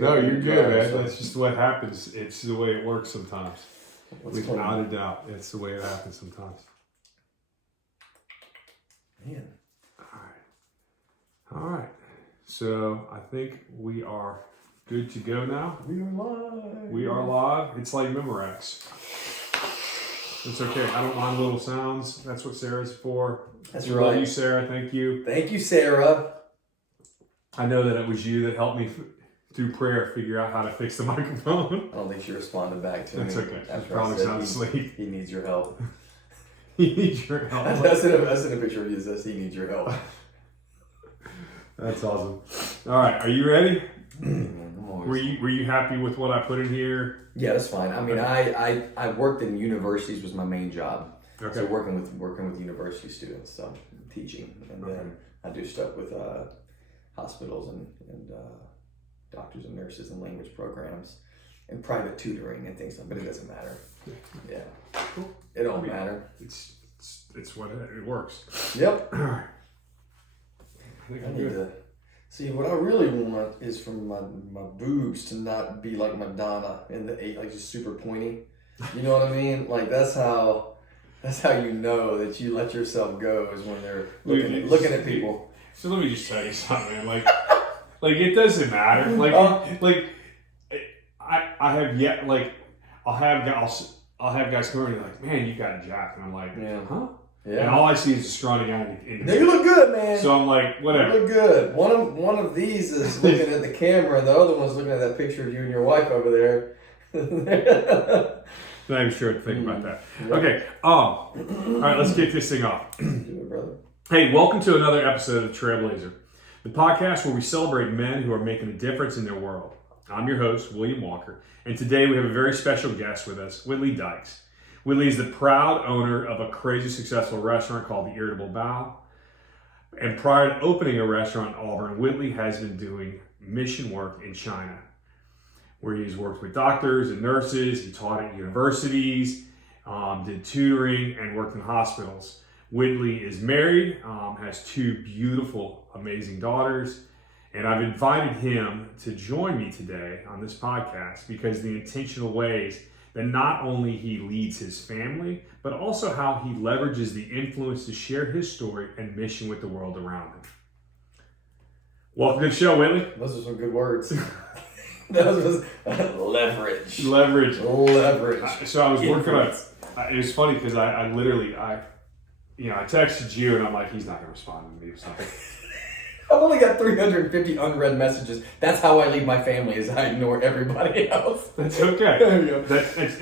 No, you're good, man. That's just what happens. It's the way it works sometimes. Without a doubt, it's the way it happens sometimes. Man. All right. So I think we are good to go now. We are live. We are live. It's like Memorex. It's okay. I don't mind little sounds. That's what Sarah's for. That's right. right. Love you, Sarah. Thank you. Thank you, Sarah. I know that it was you that helped me through prayer figure out how to fix the microphone. I don't think she responded back to me. That's okay. After She probably I said sounds asleep. He needs your help. He needs your help. I sent a picture of you that says he needs your help. That's awesome. All right, are you ready? Were Were you happy with what I put in here? Yeah, that's fine. I mean, I worked in universities was my main job. Okay. So working with university students, so teaching, and then I do stuff with hospitals and doctors and nurses and language programs and private tutoring and things like that. But it doesn't matter. Yeah, Cool. it don't matter. It's what it works. Yep. All right. I need to see what I really want is for my boobs to not be like Madonna in the 8, like just super pointy. You know what I mean? Like that's how you know that you let yourself go is when they're looking at people. So let me just tell you something, man. Like it doesn't matter. I have yet like I'll have guys come over and be like, man, you got jacked, and I'm like, Yeah. huh? Yeah. And all I see is a scrawny guy. Now you look good, man. So I'm like, whatever. You look good. One of these is looking at the camera, and the other one's looking at that picture of you and your wife over there. Not even sure to think about that. Yeah. Okay. All right, let's kick this thing off. Do it, brother. Hey, welcome to another episode of Trailblazer, the podcast where we celebrate men who are making a difference in their world. I'm your host, William Walker, and today we have a very special guest with us, Whitley Dykes. Whitley is the proud owner of a crazy successful restaurant called the Irritable Bao. And prior to opening a restaurant in Auburn, Whitley has been doing mission work in China, where he's worked with doctors and nurses. He taught at universities, did tutoring, and worked in hospitals. Whitley is married, has 2 beautiful, amazing daughters, and I've invited him to join me today on this podcast because the intentional ways that not only he leads his family, but also how he leverages the influence to share his story and mission with the world around him. Welcome to the show, Whitley. Those are some good words. Those was leverage. Leverage. So I was working on Influence. it. Was funny because I literally texted you and I'm like, he's not going to respond to me or something. I've only got 350 unread messages. That's how I leave my family, is I ignore everybody else. That's okay. There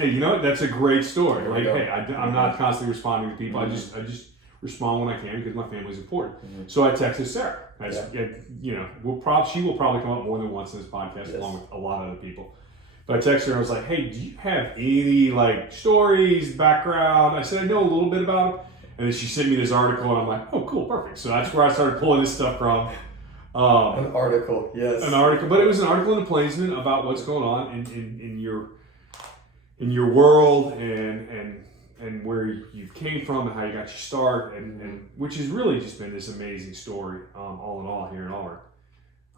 you go. That's a great story. There we Like, go. hey, I'm not constantly responding to people. Mm-hmm. I just respond when I can because my family's important. Mm-hmm. So I texted Sarah. She will probably come up more than once in this podcast, Yes. along with a lot of other people. But I texted her and I was like, hey, do you have any stories, background? I said, I know a little bit about them. And then she sent me this article, and I'm like, oh, cool, perfect. So that's where I started pulling this stuff from. An article, yes. An article, but it was an article in the Plainsman about what's going on in your world and where you came from and how you got your start, and which has really just been this amazing story, all in all, here in Auburn.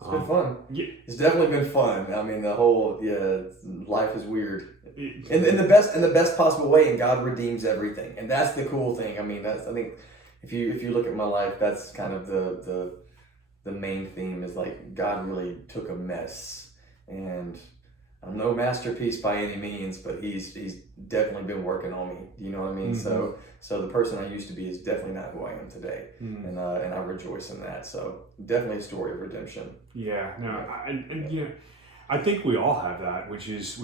It's been fun. Yeah. It's definitely been fun. I mean, the whole life is weird, in the best possible way, and God redeems everything, and that's the cool thing. I mean, I think if you look at my life, that's kind of the main theme is like God really took a mess, and I'm no masterpiece by any means, but he's definitely been working on me. You know what I mean? Mm-hmm. So the person I used to be is definitely not who I am today, Mm-hmm. and I rejoice in that. So definitely a story of redemption. Yeah, no, I think we all have that, which is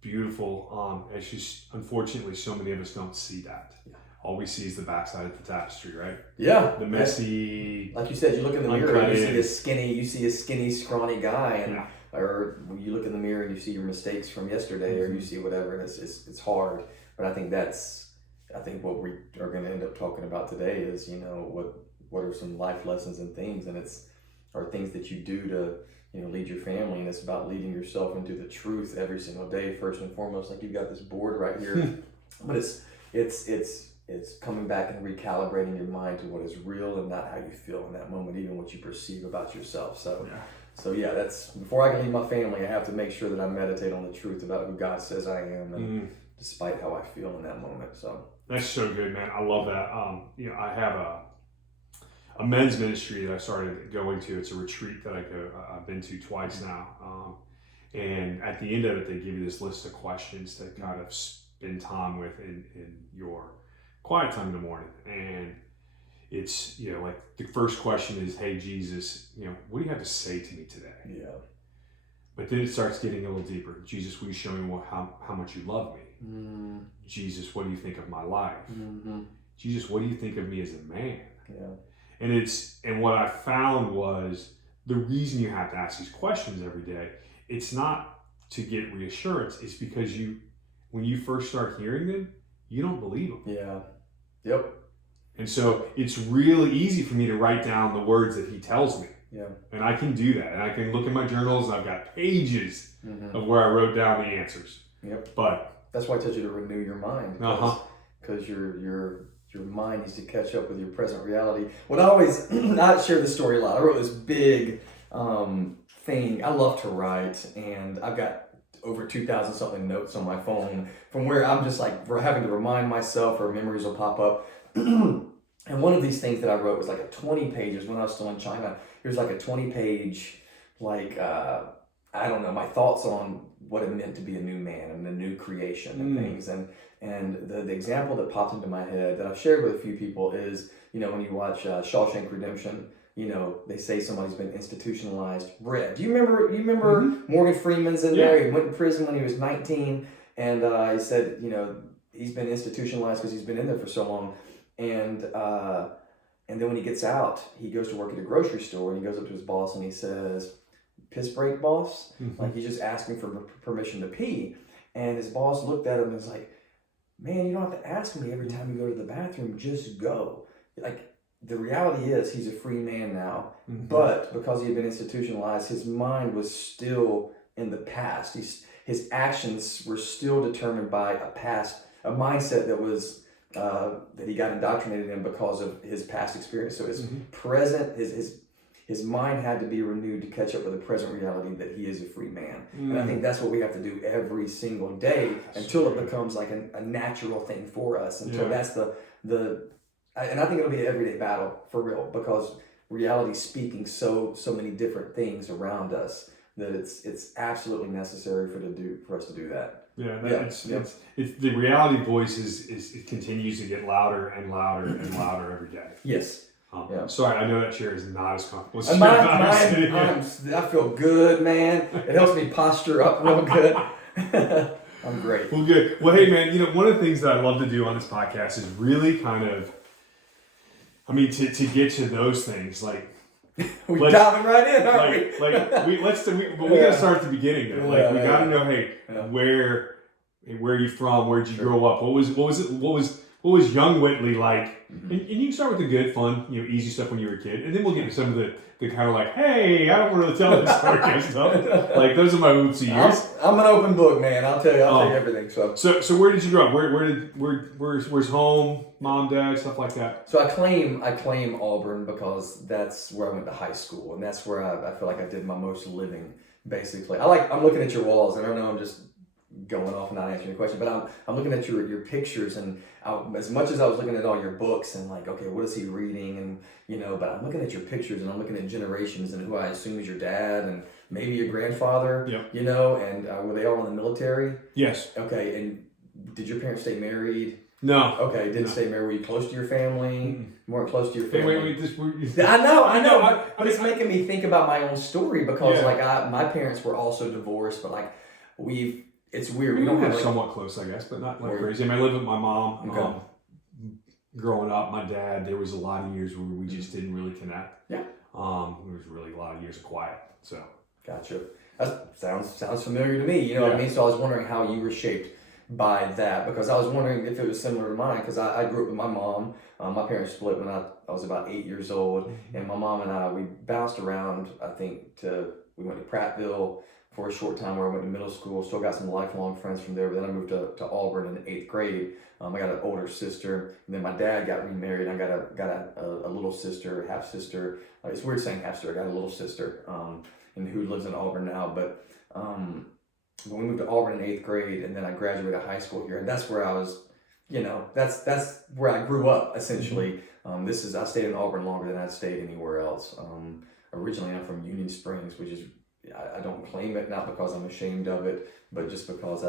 beautiful. It's just unfortunately so many of us don't see that. Yeah. All we see is the backside of the tapestry, right? Yeah, The messy. like you said, you look in the mirror and uncredited. you see a skinny, scrawny guy, and Yeah. or you look in the mirror and you see your mistakes from yesterday, or you see whatever, and it's hard. But I think what we are going to end up talking about today is what are some life lessons and things, and are things that you do to lead your family, and it's about leading yourself into the truth every single day first and foremost. Like you've got this board right here, but it's coming back and recalibrating your mind to what is real and not how you feel in that moment, even what you perceive about yourself. So So yeah, that's before I can leave my family, I have to make sure that I meditate on the truth about who God says I am, and despite how I feel in that moment. So that's so good, man. I love that. I have a men's ministry that I started going to. It's a retreat that I've been to twice now. And at the end of it, they give you this list of questions to kind of spend time with in your quiet time in the morning. And it's, like the first question is, hey, Jesus, what do you have to say to me today? yeah. But then it starts getting a little deeper. Jesus, will you show me how much you love me? Jesus, what do you think of my life? Jesus, what do you think of me as a man? Yeah. And what I found was the reason you have to ask these questions every day, it's not to get reassurance. It's because when you first start hearing them, you don't believe them. Yeah. Yep. And so it's really easy for me to write down the words that he tells me. Yeah. And I can do that. And I can look in my journals and I've got pages of where I wrote down the answers. Yep. But that's why I told you to renew your mind. Because your mind needs to catch up with your present reality. When I share this story a lot. I wrote this big thing. I love to write, and I've got over 2,000 something notes on my phone from where I'm just like having to remind myself, or memories will pop up. And one of these things that I wrote was like a 20 pages when I was still in China. It was like a 20-page, I don't know, my thoughts on what it meant to be a new man and a new creation and things. And the example that popped into my head that I've shared with a few people is, when you watch Shawshank Redemption, they say somebody's been institutionalized. Red. Do you remember Morgan Freeman's in there? He went to prison when he was 19, and he said, he's been institutionalized because he's been in there for so long. And then when he gets out, he goes to work at a grocery store, and he goes up to his boss and he says, "Piss break, boss?" Like he's just asking for permission to pee. And his boss looked at him and was like, "Man, you don't have to ask me every time you go to the bathroom, just go." Like, the reality is he's a free man now, but because he had been institutionalized, his mind was still in the past. His actions were still determined by a mindset that was that he got indoctrinated in because of his past experience. So his present, his mind had to be renewed to catch up with the present reality that he is a free man. And I think that's what we have to do every single day until it becomes like a natural thing for us. Until that's and I think it'll be an everyday battle for real, because reality's speaking so many different things around us that it's absolutely necessary for us to do that. It's the reality voice it continues to get louder and louder and louder every day. Yes. Sorry, I know that chair is not as comfortable. I feel good, man. It helps me posture up real good. I'm great. Well, good. Well, hey, man, one of the things that I love to do on this podcast is really kind of, to get to those things, like, we're diving right in, aren't we? We got to start at the beginning though. We got to know, hey, where are you from? Where'd you grow up? What was young Whitley like? And you can start with the good, fun, easy stuff when you were a kid, and then we'll get to some of the kind of like, hey, I don't really tell this story kind of stuff. Like, those are my oopsie years. I'm an open book, man. I'll tell you everything. So where did you grow up? Where's home, mom, dad, stuff like that? So I claim Auburn because that's where I went to high school, and that's where I feel like I did my most living, basically. I'm looking at your walls, and I know I'm just going off and not answering your question, but I'm looking at your pictures, and as much as I was looking at all your books and like, okay, what is he reading, and but I'm looking at your pictures, and I'm looking at generations and who I assume is your dad and maybe your grandfather, and were they all in the military? Yes. Okay, and did your parents stay married? No. Okay, didn't stay married. Were you close to your family? More close to your family? I know. But it's making me think about my own story because my parents were also divorced, but like it's weird. We don't have somewhat close, I guess, but not like crazy. I lived with my mom. Okay. Growing up, my dad, there was a lot of years where we just didn't really connect. Yeah. There was really a lot of years of quiet. So. Gotcha. That sounds familiar to me. What I mean? So I was wondering how you were shaped by that, because I was wondering if it was similar to mine, because I grew up with my mom. My parents split when I was about 8 years old, and my mom and I, we bounced around, I think, we went to Prattville for a short time where I went to middle school. Still got some lifelong friends from there, but then I moved to Auburn in 8th grade. I got an older sister, and then my dad got remarried. I got a little sister, half sister. It's weird saying half sister. I got a little sister, and who lives in Auburn now. But when we moved to Auburn in 8th grade, and then I graduated high school here, and that's where I was, that's where I grew up essentially. I stayed in Auburn longer than I'd stayed anywhere else. Originally, I'm from Union Springs, which is, I don't claim it, not because I'm ashamed of it, but just because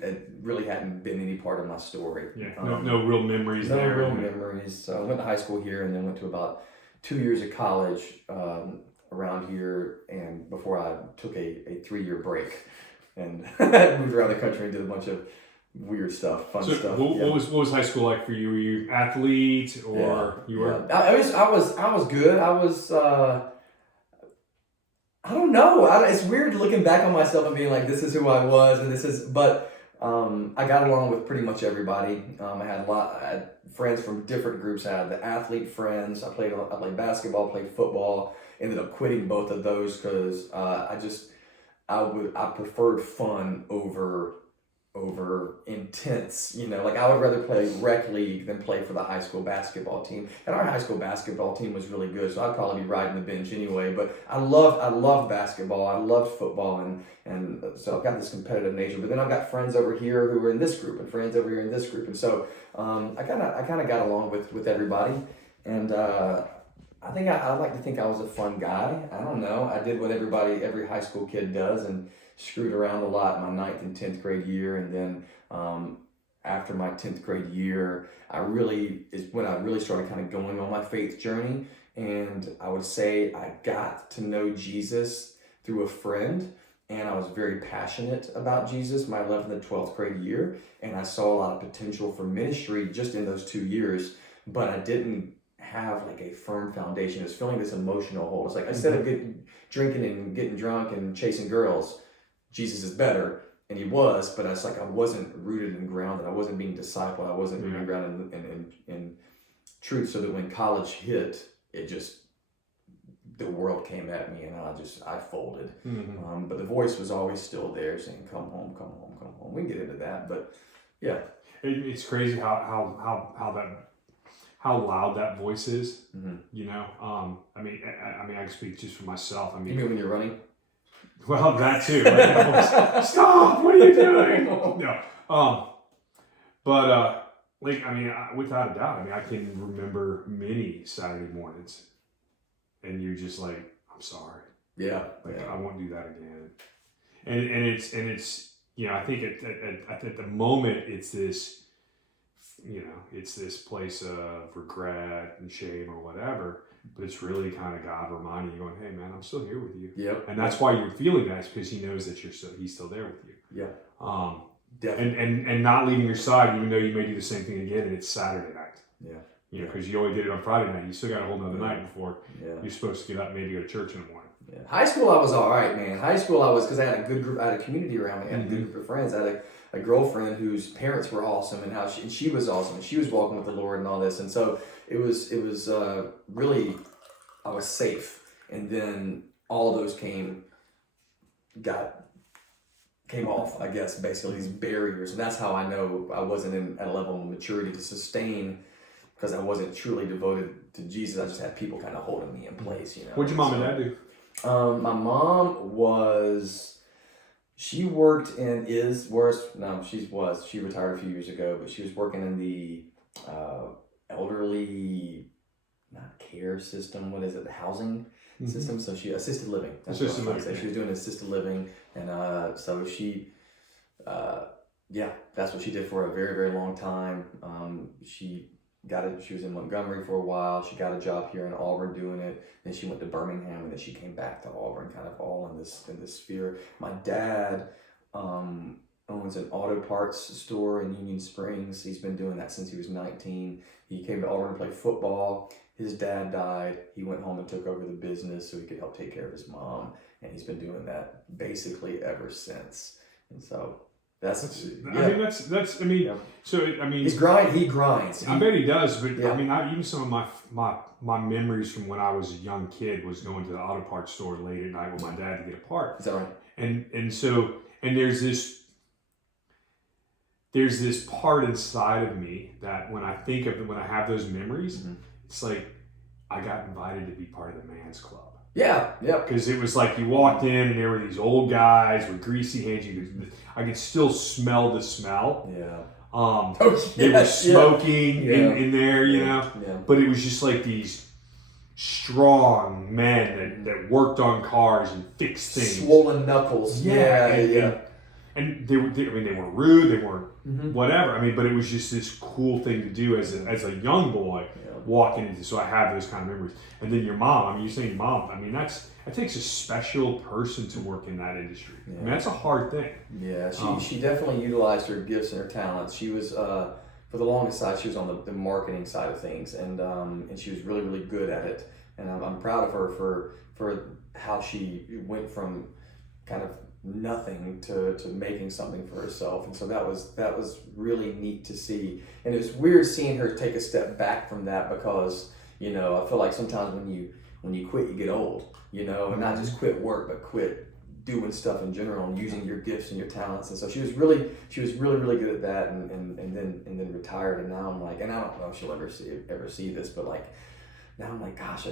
it really hadn't been any part of my story. Yeah, no real memories there. No real memories. So I went to high school here, and then went to about 2 years of college around here, and before I took a 3-year break and moved around the country and did a bunch of weird stuff, fun stuff. What was high school like for you? Were you athlete or you were? I was good. I was. I don't know. It's weird looking back on myself and being like, this is who I was, and this is. But I got along with pretty much everybody. I had friends from different groups. I had the athlete friends. I played basketball, played football. Ended up quitting both of those because I preferred fun over intense, like I would rather play rec league than play for the high school basketball team. And our high school basketball team was really good, so I'd probably be riding the bench anyway. But I loved basketball, I loved football, and so I've got this competitive nature. But then I've got friends over here who are in this group and friends over here in this group, and so I kind of got along with everybody. And I think I like to think I was a fun guy. I don't know. I did what every high school kid does, and screwed around a lot my 9th and 10th grade year. And then after my 10th grade year, is when I really started kind of going on my faith journey. And I would say I got to know Jesus through a friend, and I was very passionate about Jesus my 11th and 12th grade year. And I saw a lot of potential for ministry just in those 2 years, but I didn't have like a firm foundation. It was feeling this emotional hole. It's like, instead of drinking and getting drunk and chasing girls, Jesus is better, and he was, but it's like I wasn't rooted and grounded. I wasn't being discipled. I wasn't being grounded in truth. So that when college hit, the world came at me, and I folded. Mm-hmm. But the voice was always still there, saying, "Come home, come home, come home." We can get into that, but yeah, it's crazy how loud that voice is. Mm-hmm. I mean, I can speak just for myself. I mean, you mean when you're running? Well, that too. Like, stop! What are you doing? No. Without a doubt, I can remember many Saturday mornings, and you're just like, I'm sorry. Yeah. I won't do that again. And it's I think at the moment it's this, it's this place of regret and shame or whatever. But it's really kind of God reminding you, going, "Hey, man, I'm still here with you." Yep. And that's why you're feeling that, is because He knows that He's still there with you. Yeah. Definitely. And not leaving your side, even though you may do the same thing again, and it's Saturday night. Yeah. Because you only did it on Friday night. You still got a whole nother night before you're supposed to get up and maybe go to church in the morning. Yeah. High school, I was all right, man. High school, I was, because I had a good group, I had a community around me, I had a good group of friends. I had a girlfriend whose parents were awesome, and she was awesome, and she was walking with the Lord and all this, and so it was really, I was safe. And then all those came off, I guess, basically, these barriers. And that's how I know I wasn't at a level of maturity to sustain, because I wasn't truly devoted to Jesus. I just had people kind of holding me in place, What'd your mom and dad do? My mom she worked in she retired a few years ago, but she was working in the elderly, not care system, what is it, the housing system? So she, assisted living. That's what I was trying to say. She was doing assisted living, and so she, that's what she did for a very, very long time. She was in Montgomery for a while. She got a job here in Auburn doing it. Then she went to Birmingham, and then she came back to Auburn, kind of all in this sphere. My dad owns an auto parts store in Union Springs. He's been doing that since he was 19. He came to Auburn to play football. His dad died. He went home and took over the business so he could help take care of his mom, and he's been doing that basically ever since. And so that's he grinds. I bet he does, but even some of my memories from when I was a young kid was going to the auto parts store late at night with my dad to get a part. Is that right? And there's this part inside of me that when I think of it, when I have those memories, it's like I got invited to be part of the man's club. Yeah, yeah. Because it was like you walked in and there were these old guys with greasy hands. I could still smell the smell. Yeah. They were smoking yeah. in there, you know. Yeah. But it was just like these strong men that worked on cars and fixed things. Swollen knuckles. Yeah. And they weren't rude. They weren't whatever. I mean, but it was just this cool thing to do as a young boy walking into. So I have those kind of memories. And then your mom. I mean, you're saying your mom. I mean, that takes a special person to work in that industry. Yeah. I mean, that's a hard thing. Yeah, she definitely utilized her gifts and her talents. She was for the longest side, she was on the marketing side of things, and she was really, really good at it. And I'm proud of her for how she went from kind of nothing to making something for herself. And so that was really neat to see. And it was weird seeing her take a step back from that, because I feel like sometimes when you quit, you get old, and not just quit work, but quit doing stuff in general and using your gifts and your talents. And so she was really good at that, and then retired. And now I'm like, and I don't know if she'll ever see this, but like, now I'm like, gosh,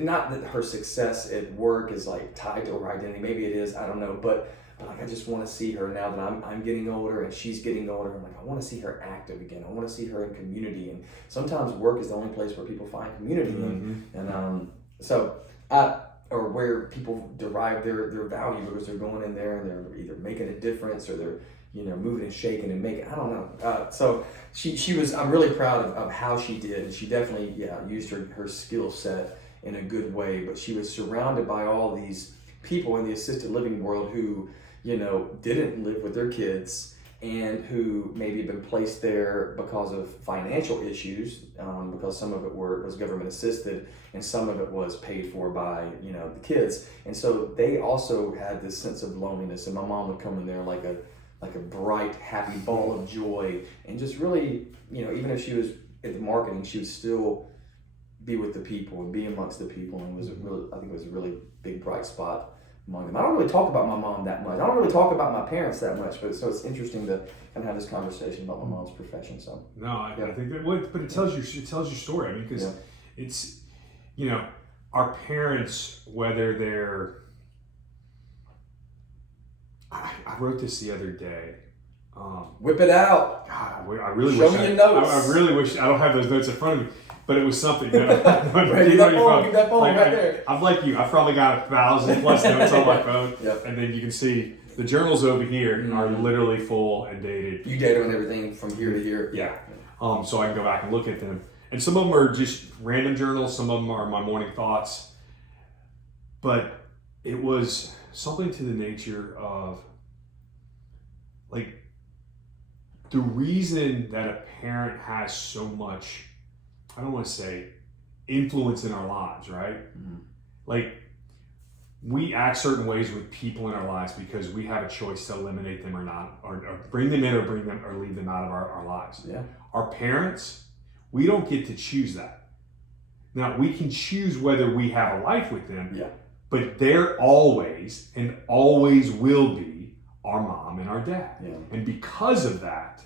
not that her success at work is like tied to her identity. Maybe it is, I don't know, but like, I just want to see her now that I'm getting older and she's getting older. I'm like, I want to see her active again. I want to see her in community. And sometimes work is the only place where people find community. Or where people derive their value, because they're going in there and they're either making a difference or they're moving and shaking and making, I don't know. So she was, I'm really proud of how she did. And she definitely, used her skill set in a good way. But she was surrounded by all these people in the assisted living world who, didn't live with their kids, and who maybe had been placed there because of financial issues, because some of it was government assisted and some of it was paid for by the kids. And so they also had this sense of loneliness. And my mom would come in there like a bright, happy ball of joy, and just really, even if she was at the marketing, she would still be with the people and be amongst the people. And I think it was a really big bright spot among them. I don't really talk about my mom that much. I don't really talk about my parents that much, but so it's interesting to kind of have this conversation about my mom's profession. So no, I think that, but it tells your story. I mean, because it's our parents, whether they're, I wrote this the other day. Whip it out. God, I really Show wish me your notes. I really wish I don't have those notes in front of me. But it was something. Get that phone right there. I'm like you. I've probably got 1,000+ notes on my phone. Yep. And then you can see the journals over here are literally full and dated. You date on everything from here to here. Yeah. So I can go back and look at them. And some of them are just random journals. Some of them are my morning thoughts. But it was something to the nature of, like, the reason that a parent has so much, I don't want to say influence in our lives, right? Mm-hmm. Like, we act certain ways with people in our lives because we have a choice to eliminate them or not, or bring them in or leave them out of our lives. Yeah. Our parents, we don't get to choose that. Now, we can choose whether we have a life with them, but they're always and always will be our mom and our dad. Yeah. And because of that,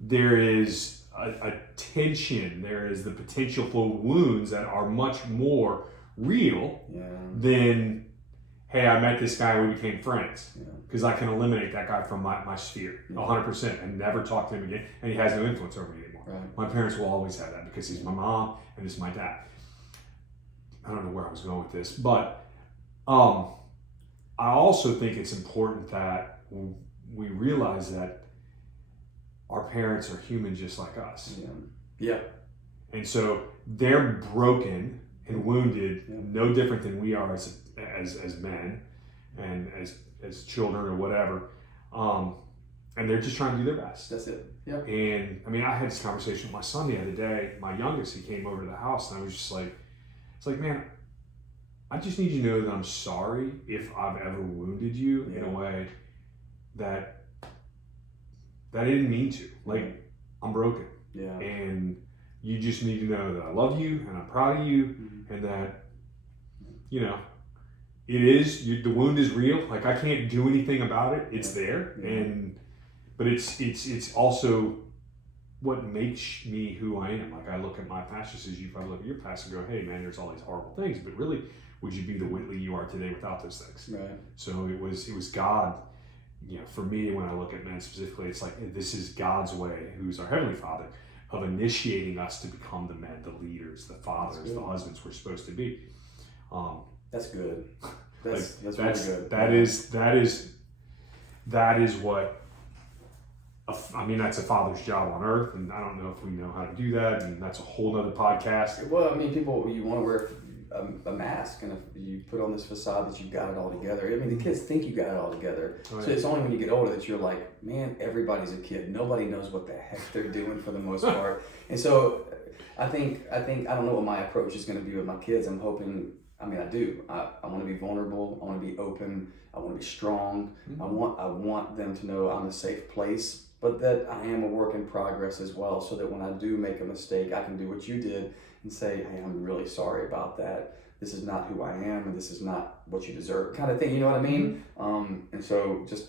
there is a tension, there is the potential for wounds that are much more real than, hey, I met this guy, we became friends. Because I can eliminate that guy from my sphere 100% and never talk to him again, and he has no influence over me anymore. Right. My parents will always have that because he's my mom and this is my dad. I don't know where I was going with this, but I also think it's important that we realize that our parents are human just like us. Yeah. And so they're broken and wounded, no different than we are as men and as children or whatever. And they're just trying to do their best. That's it. Yeah. And I mean, I had this conversation with my son the other day. My youngest, he came over to the house, and I was just like, it's like, man, I just need you to know that I'm sorry if I've ever wounded you in a way that I didn't mean to. Like, I'm broken. Yeah. And you just need to know that I love you and I'm proud of you, and that, it is, the wound is real. Like, I can't do anything about it. It's there. But it's also what makes me who I am. Like, I look at my past just as you probably look at your past and go, hey man, there's all these horrible things. But really, would you be the Whitley you are today without those things? Right. So it was God. For me, when I look at men specifically, it's like this is God's way, who's our Heavenly Father, of initiating us to become the men, the leaders, the fathers, the husbands we're supposed to be. That's good. That's really good. That is what. That's a father's job on earth, and I don't know if we know how to do that, and that's a whole other podcast. Well, people, you want to wear a mask, and if you put on this facade that you've got it all together. The kids think you got it all together. Oh, yeah. So it's only when you get older that you're like, man, everybody's a kid. Nobody knows what the heck they're doing for the most part. And so I think I don't know what my approach is going to be with my kids. I'm hoping. I do. I want to be vulnerable. I want to be open. I want to be strong. Mm-hmm. I want them to know I'm a safe place, but that I am a work in progress as well, so that when I do make a mistake, I can do what you did and say, hey, I'm really sorry about that. This is not who I am, and this is not what you deserve, kind of thing. You know what I mean? And so just,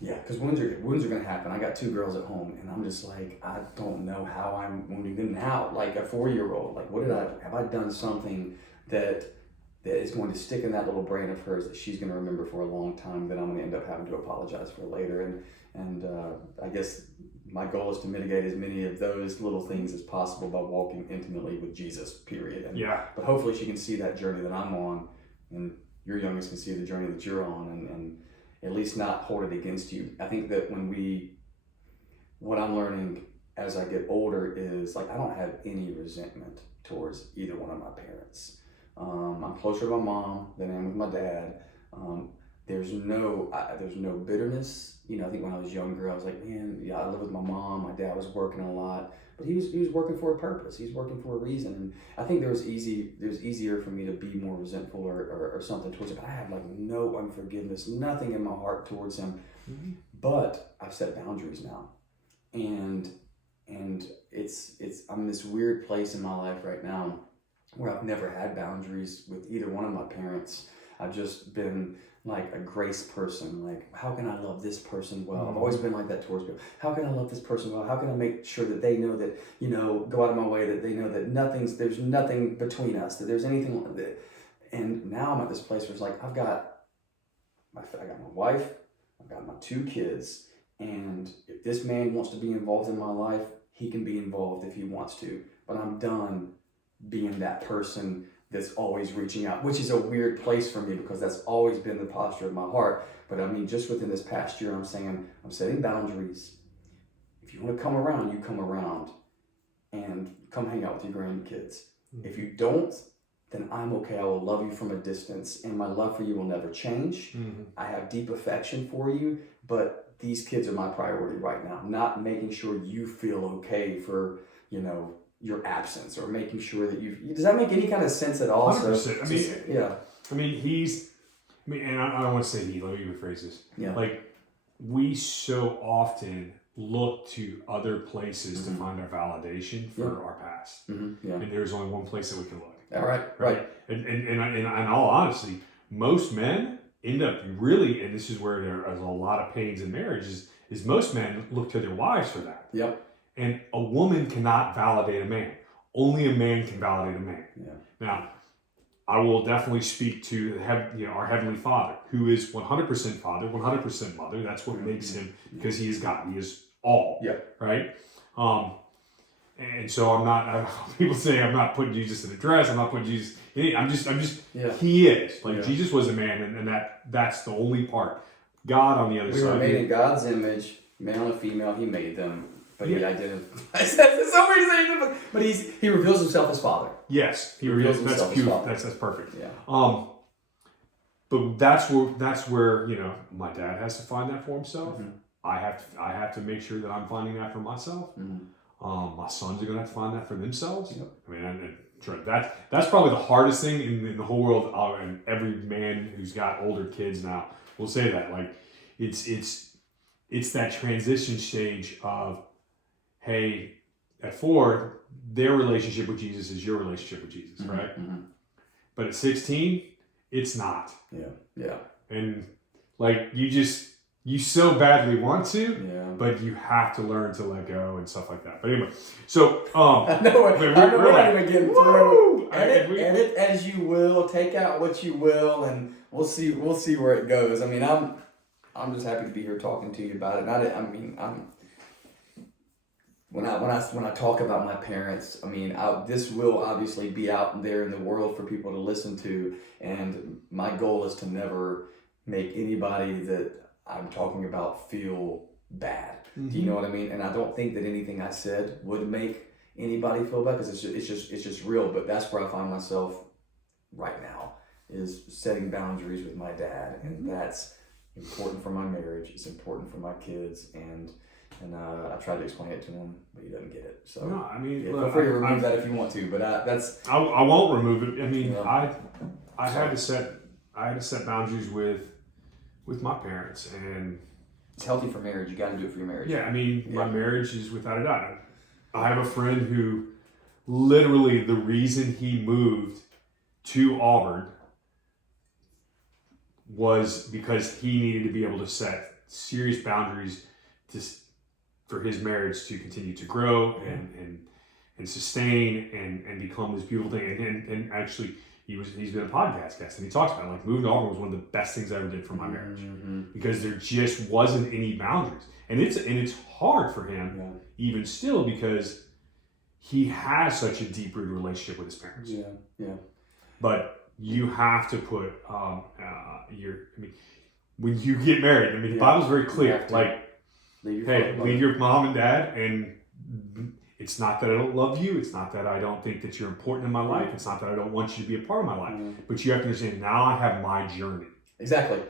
because wounds are going to happen. I got 2 girls at home, and I'm just like, I don't know how I'm wounding them now. Like a 4-year-old, like have I done something that is going to stick in that little brain of hers that she's going to remember for a long time, that I'm going to end up having to apologize for later. And I guess my goal is to mitigate as many of those little things as possible by walking intimately with Jesus, period. But hopefully she can see that journey that I'm on, and your youngest can see the journey that you're on, and at least not hold it against you. I think that what I'm learning as I get older is, like, I don't have any resentment towards either one of my parents. I'm closer to my mom than I am with my dad. There's no bitterness. I think when I was younger, I was like, man, yeah, I live with my mom. My dad was working a lot, but he was working for a purpose. He's working for a reason. And I think it was easier for me to be more resentful or something towards it. But I have like no unforgiveness, nothing in my heart towards him. Mm-hmm. But I've set boundaries now, and I'm in this weird place in my life right now where I've never had boundaries with either one of my parents. I've just been like a grace person. Like, how can I love this person well? I've always been like that towards people. How can I love this person well? How can I make sure that they know that, go out of my way, that they know that there's nothing between us, that there's anything like that. And now I'm at this place where it's like, I got my wife, I've got my 2 kids, and if this man wants to be involved in my life, he can be involved if he wants to. But I'm done being that person that's always reaching out, which is a weird place for me because that's always been the posture of my heart. But just within this past year, I'm setting boundaries. If you want to come around, you come around and come hang out with your grandkids. Mm-hmm. If you don't, then I'm okay. I will love you from a distance, and my love for you will never change. Mm-hmm. I have deep affection for you, but these kids are my priority right now. Not making sure you feel okay for, your absence, or making sure that does that make any kind of sense at all? 100%. And I don't want to say he, let me rephrase this. Yeah. Like, we so often look to other places mm-hmm. to find our validation for our past. Mm-hmm. Yeah. And there's only one place that we can look. All right. And in all honesty, most men end up really, and this is where there is a lot of pains in marriages, is most men look to their wives for that. Yep. And a woman cannot validate a man. Only a man can validate a man. Yeah. Now, I will definitely speak to our Heavenly Father, who is 100% father, 100% mother. That's what makes him, because he is God. He is all. Yeah. Right? And so I'm not, people say I'm not putting Jesus in a dress. I'm not putting Jesus, I'm just he is. Like, Jesus was a man, and that's the only part. God on the other side. We were made in God's image, male and female, he made them. But he identifies. That's so weird to say, but he reveals himself as Father. Yes, he reveals himself as Father. That's perfect. Yeah. But that's where my dad has to find that for himself. Mm-hmm. I have to make sure that I'm finding that for myself. Mm-hmm. My sons are going to have to find that for themselves. Yep. That's probably the hardest thing in the whole world. And every man who's got older kids now will say that. Like, it's that transition stage of, hey, at 4, their relationship with Jesus is your relationship with Jesus, mm-hmm, right? Mm-hmm. But at 16, it's not. Yeah, yeah. And like, you just you so badly want to, Yeah. but you have to learn to let go and stuff like that. But anyway, so I know we're not even getting through. Edit as you will, take out what you will, and we'll see where it goes. I mean, I'm just happy to be here talking to you about it. When I talk about my parents, I mean, this will obviously be out there in the world for people to listen to, and my goal is to never make anybody that I'm talking about feel bad. Mm-hmm. Do you know what I mean? And I don't think that anything I said would make anybody feel bad, because it's just real. But that's where I find myself right now, is setting boundaries with my dad, and that's important for my marriage. It's important for my kids, and I tried to explain it to him, but he doesn't get it. So no, I mean, feel free to remove that if you want to, but I won't remove it. I mean, I had to set boundaries with my parents, and it's healthy for marriage. You got to do it for your marriage. Yeah, I mean, my marriage is without a doubt. I have a friend who literally the reason he moved to Auburn was because he needed to be able to set serious boundaries for his marriage to continue to grow and sustain and become this beautiful thing. And actually, he's been a podcast guest, and he talks about, like, moving to Auburn was one of the best things I ever did for my marriage, because there just wasn't any boundaries, and it's hard for him even still, because he has such a deep-rooted relationship with his parents. Yeah. But you have to put when you get married, I mean, the Bible's very clear, like, leave your mom and dad, and it's not that I don't love you. It's not that I don't think that you're important in my life. It's not that I don't want you to be a part of my life. But you have to understand, now I have my journey. Exactly.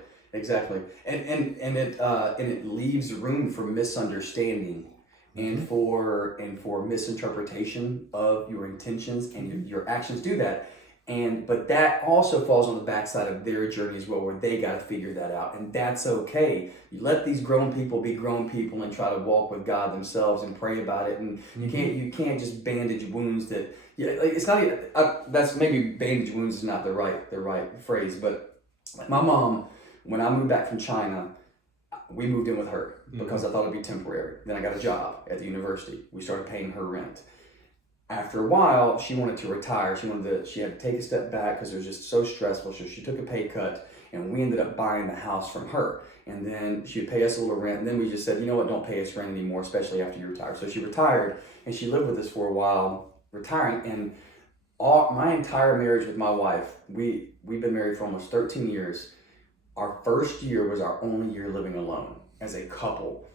And it leaves room for misunderstanding and for misinterpretation of your intentions, and your actions do that. But that also falls on the backside of their journey as well, where they got to figure that out, and that's okay. You let these grown people be grown people and try to walk with God themselves and pray about it. And you can't just bandage wounds. It's not even, that's maybe bandage wounds is not the right phrase. But my mom, when I moved back from China, we moved in with her because I thought it'd be temporary. Then I got a job at the university. We started paying her rent. After a while, she wanted to retire. She had to take a step back because it was just so stressful. So she took a pay cut, and we ended up buying the house from her. And then she would pay us a little rent. And then we just said, you know what, don't pay us rent anymore, especially after you retire. So she retired, and she lived with us for a while, retiring. And my entire marriage with my wife, we've been married for almost 13 years. Our first year was our only year living alone as a couple.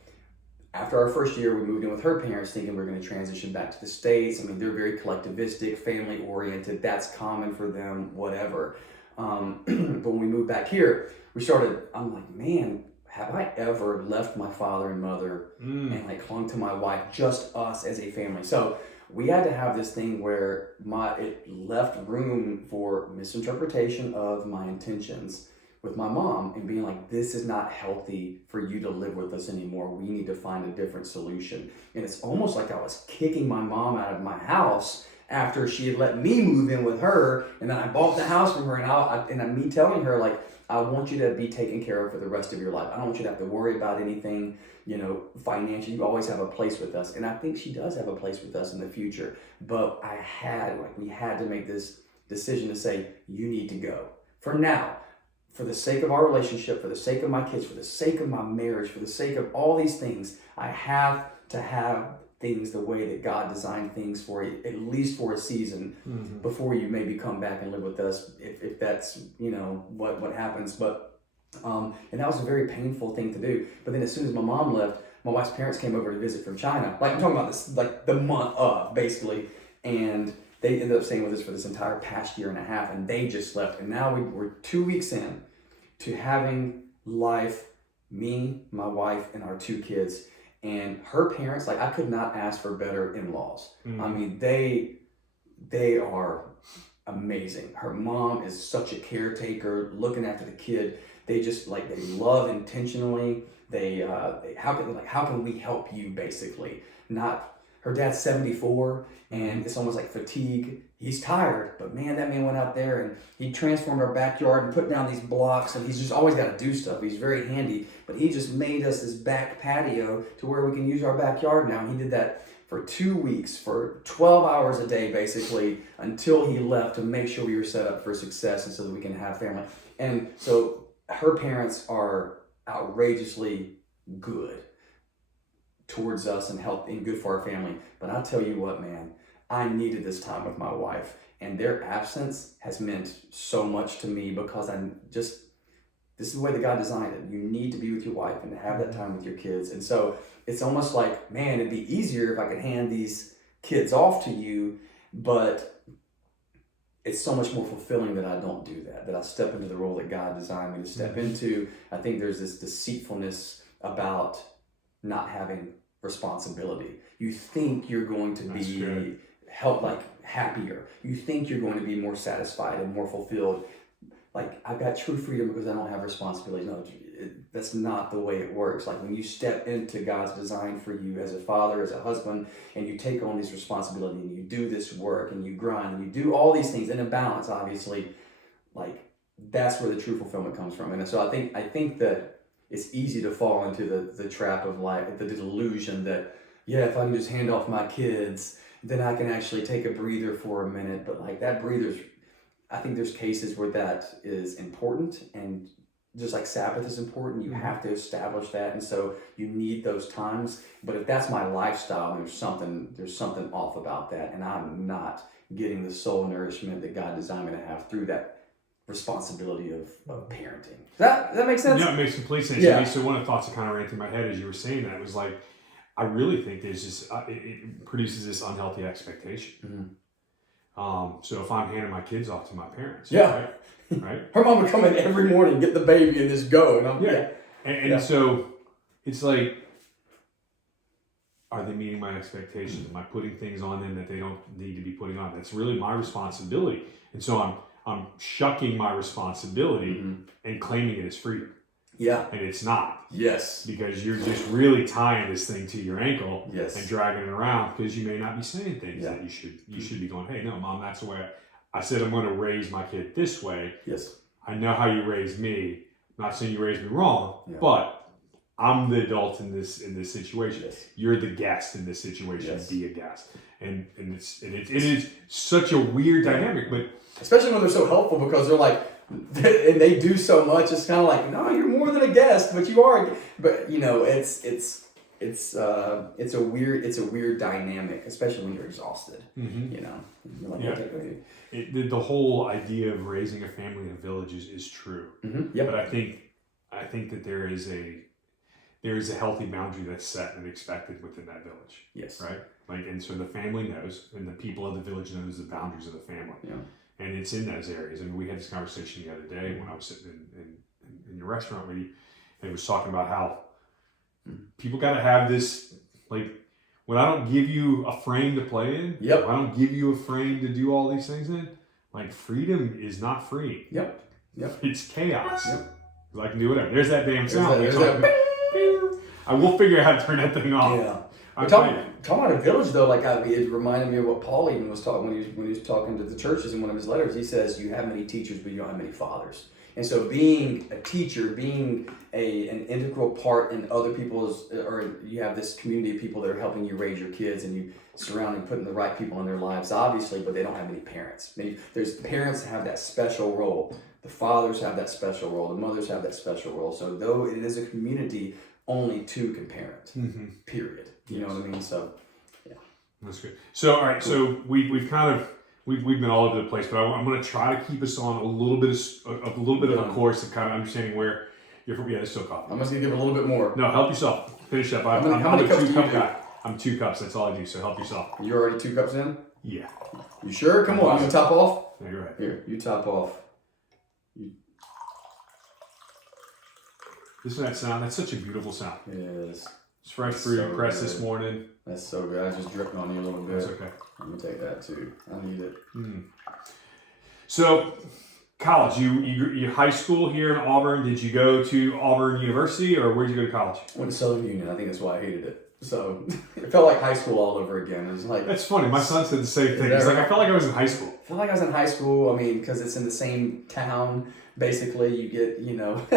After our first year, we moved in with her parents, thinking we were going to transition back to the States. I mean, they're very collectivistic, family-oriented. That's common for them, whatever. But when we moved back here, I'm like, man, have I ever left my father and mother and like clung to my wife, just us as a family? So we had to have this thing where it left room for misinterpretation of my intentions with my mom, and being like, this is not healthy for you to live with us anymore. We need to find a different solution. And it's almost like I was kicking my mom out of my house after she had let me move in with her, and then I bought the house from her, and me telling her, like, I want you to be taken care of for the rest of your life. I don't want you to have to worry about anything, financially. You always have a place with us. And I think she does have a place with us in the future. But we had to make this decision to say, you need to go. For now, for the sake of our relationship, for the sake of my kids, for the sake of my marriage, for the sake of all these things, I have to have things the way that God designed things for you, at least for a season, before you maybe come back and live with us, if that's, what happens. But, and that was a very painful thing to do. But then as soon as my mom left, my wife's parents came over to visit from China. Like, I'm talking about this, like the month of, basically. And they ended up staying with us for this entire past year and a half, and they just left. And now we're 2 weeks in to having life, me, my wife, and our 2 kids. And her parents, like, I could not ask for better in-laws. I mean, they are amazing. Her mom is such a caretaker, looking after the kid. They just, like, they love intentionally. How can we help you, basically? Not her dad's 74, and it's almost like fatigue. He's tired, but man, that man went out there and he transformed our backyard and put down these blocks, and he's just always got to do stuff. He's very handy, but he just made us this back patio to where we can use our backyard now. And he did that for 2 weeks, for 12 hours a day, basically, until he left, to make sure we were set up for success and so that we can have family. And so her parents are outrageously good towards us and help and good for our family. But I'll tell you what, man, I needed this time with my wife, and their absence has meant so much to me, because this is the way that God designed it. You need to be with your wife and to have that time with your kids. And so it's almost like, man, it'd be easier if I could hand these kids off to you, but it's so much more fulfilling that I don't do that I step into the role that God designed me to step into. I think there's this deceitfulness about not having responsibility. You think you're going to be happier. You think you're going to be more satisfied and more fulfilled. Like, I've got true freedom because I don't have responsibility. No, that's not the way it works. Like, when you step into God's design for you as a father, as a husband, and you take on these responsibilities and you do this work and you grind and you do all these things in a balance, obviously, like, that's where the true fulfillment comes from. And so I think that it's easy to fall into the trap of like the delusion that, yeah, if I can just hand off my kids, then I can actually take a breather for a minute. But like, that breather's, I think there's cases where that is important, and just like Sabbath is important, you have to establish that, and so you need those times. But if that's my lifestyle, there's something off about that, and I'm not getting the soul nourishment that God designed me to have through that responsibility of parenting. Does that make sense? Yeah, it makes complete sense. Yeah. So one of the thoughts that kind of ran through my head as you were saying that was like, I really think there's just it produces this unhealthy expectation. Mm-hmm. So if I'm handing my kids off to my parents, yeah, right? Her mom would come in every morning, get the baby, and just go. And so it's like, are they meeting my expectations? Am I putting things on them that they don't need to be putting on? That's really my responsibility, and so I'm shucking my responsibility and claiming it as freedom. Yeah. And it's not. Yes. Because you're just really tying this thing to your ankle yes. and dragging it around, because you may not be saying things that you should be going, hey, no, Mom, that's the way I said I'm going to raise my kid this way. Yes. I know how you raised me. I'm not saying you raised me wrong, but I'm the adult in this situation. Yes. You're the guest in this situation. Yes. Be a guest. And it is such a weird dynamic, but especially when they're so helpful, because they're like, and they do so much. It's kind of like, no, you're more than a guest, but you are. But you know, it's a weird dynamic, especially when you're exhausted. Mm-hmm. You know, you're like, the whole idea of raising a family in a village is true. Mm-hmm. Yep. But I think that there is a healthy boundary that's set and expected within that village. Yes. Right. Like, and so the family knows, and the people of the village knows the boundaries of the family. Yeah. And it's in those areas. And we had this conversation the other day when I was sitting in your restaurant with you, and it was talking about how people got to have this, like, when I don't give you a frame to play in, yep. when I don't give you a frame to do all these things in, like, freedom is not free. Yep. Yep. It's chaos. Yep. I can do whatever. There's that damn sound. I will figure out how to turn that thing off. Yeah. Talking about a village, though, like it reminded me of what Paul even was talking when he was talking to the churches in one of his letters. He says, "You have many teachers, but you don't have many fathers." And so, being a teacher, being an integral part in other people's, or you have this community of people that are helping you raise your kids, and you surrounding, putting the right people in their lives, obviously, but they don't have many parents. There's parents have that special role. The fathers have that special role. The mothers have that special role. So, though it is a community, only two can parent. Mm-hmm. Period. You know what I mean? So, yeah. That's good. So, all right. So we've been all over the place, but I'm going to try to keep us on a little bit of a course of kind of understanding where you're from. Yeah, there's still coffee. I'm just going to give it a little bit more. No, help yourself. Finish up. I'm a 2-cup guy. I'm 2 cups. That's all I do. So help yourself. You're already 2 cups in? Yeah. You sure? Come on. You want to top off? Yeah, go ahead. Here, you top off. Listen to that sound. That's such a beautiful sound. It is. It's fresh brewed, pressed this morning. That's so good. I just dripped on you a little bit. That's okay. Let me take that too. I need it. So, college. You high school here in Auburn. Did you go to Auburn University, or where did you go to college? I went to Southern Union. I think that's why I hated it. So it felt like high school all over again. It was like, That's funny. My son said the same thing. He's like, I felt like I was in high school. I felt like I was in high school. I mean, because it's in the same town. Basically, you get, you get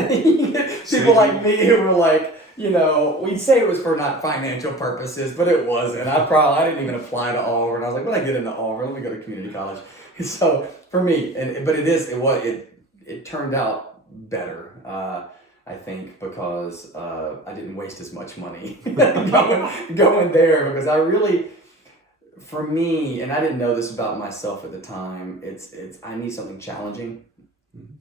people like me who were like, we'd say it was for not financial purposes, but it wasn't. I didn't even apply to Auburn. I was like, when I get into Auburn, let me go to community college. So for me, but it turned out better. I think because I didn't waste as much money going there, because for me, and I didn't know this about myself at the time, it's I need something challenging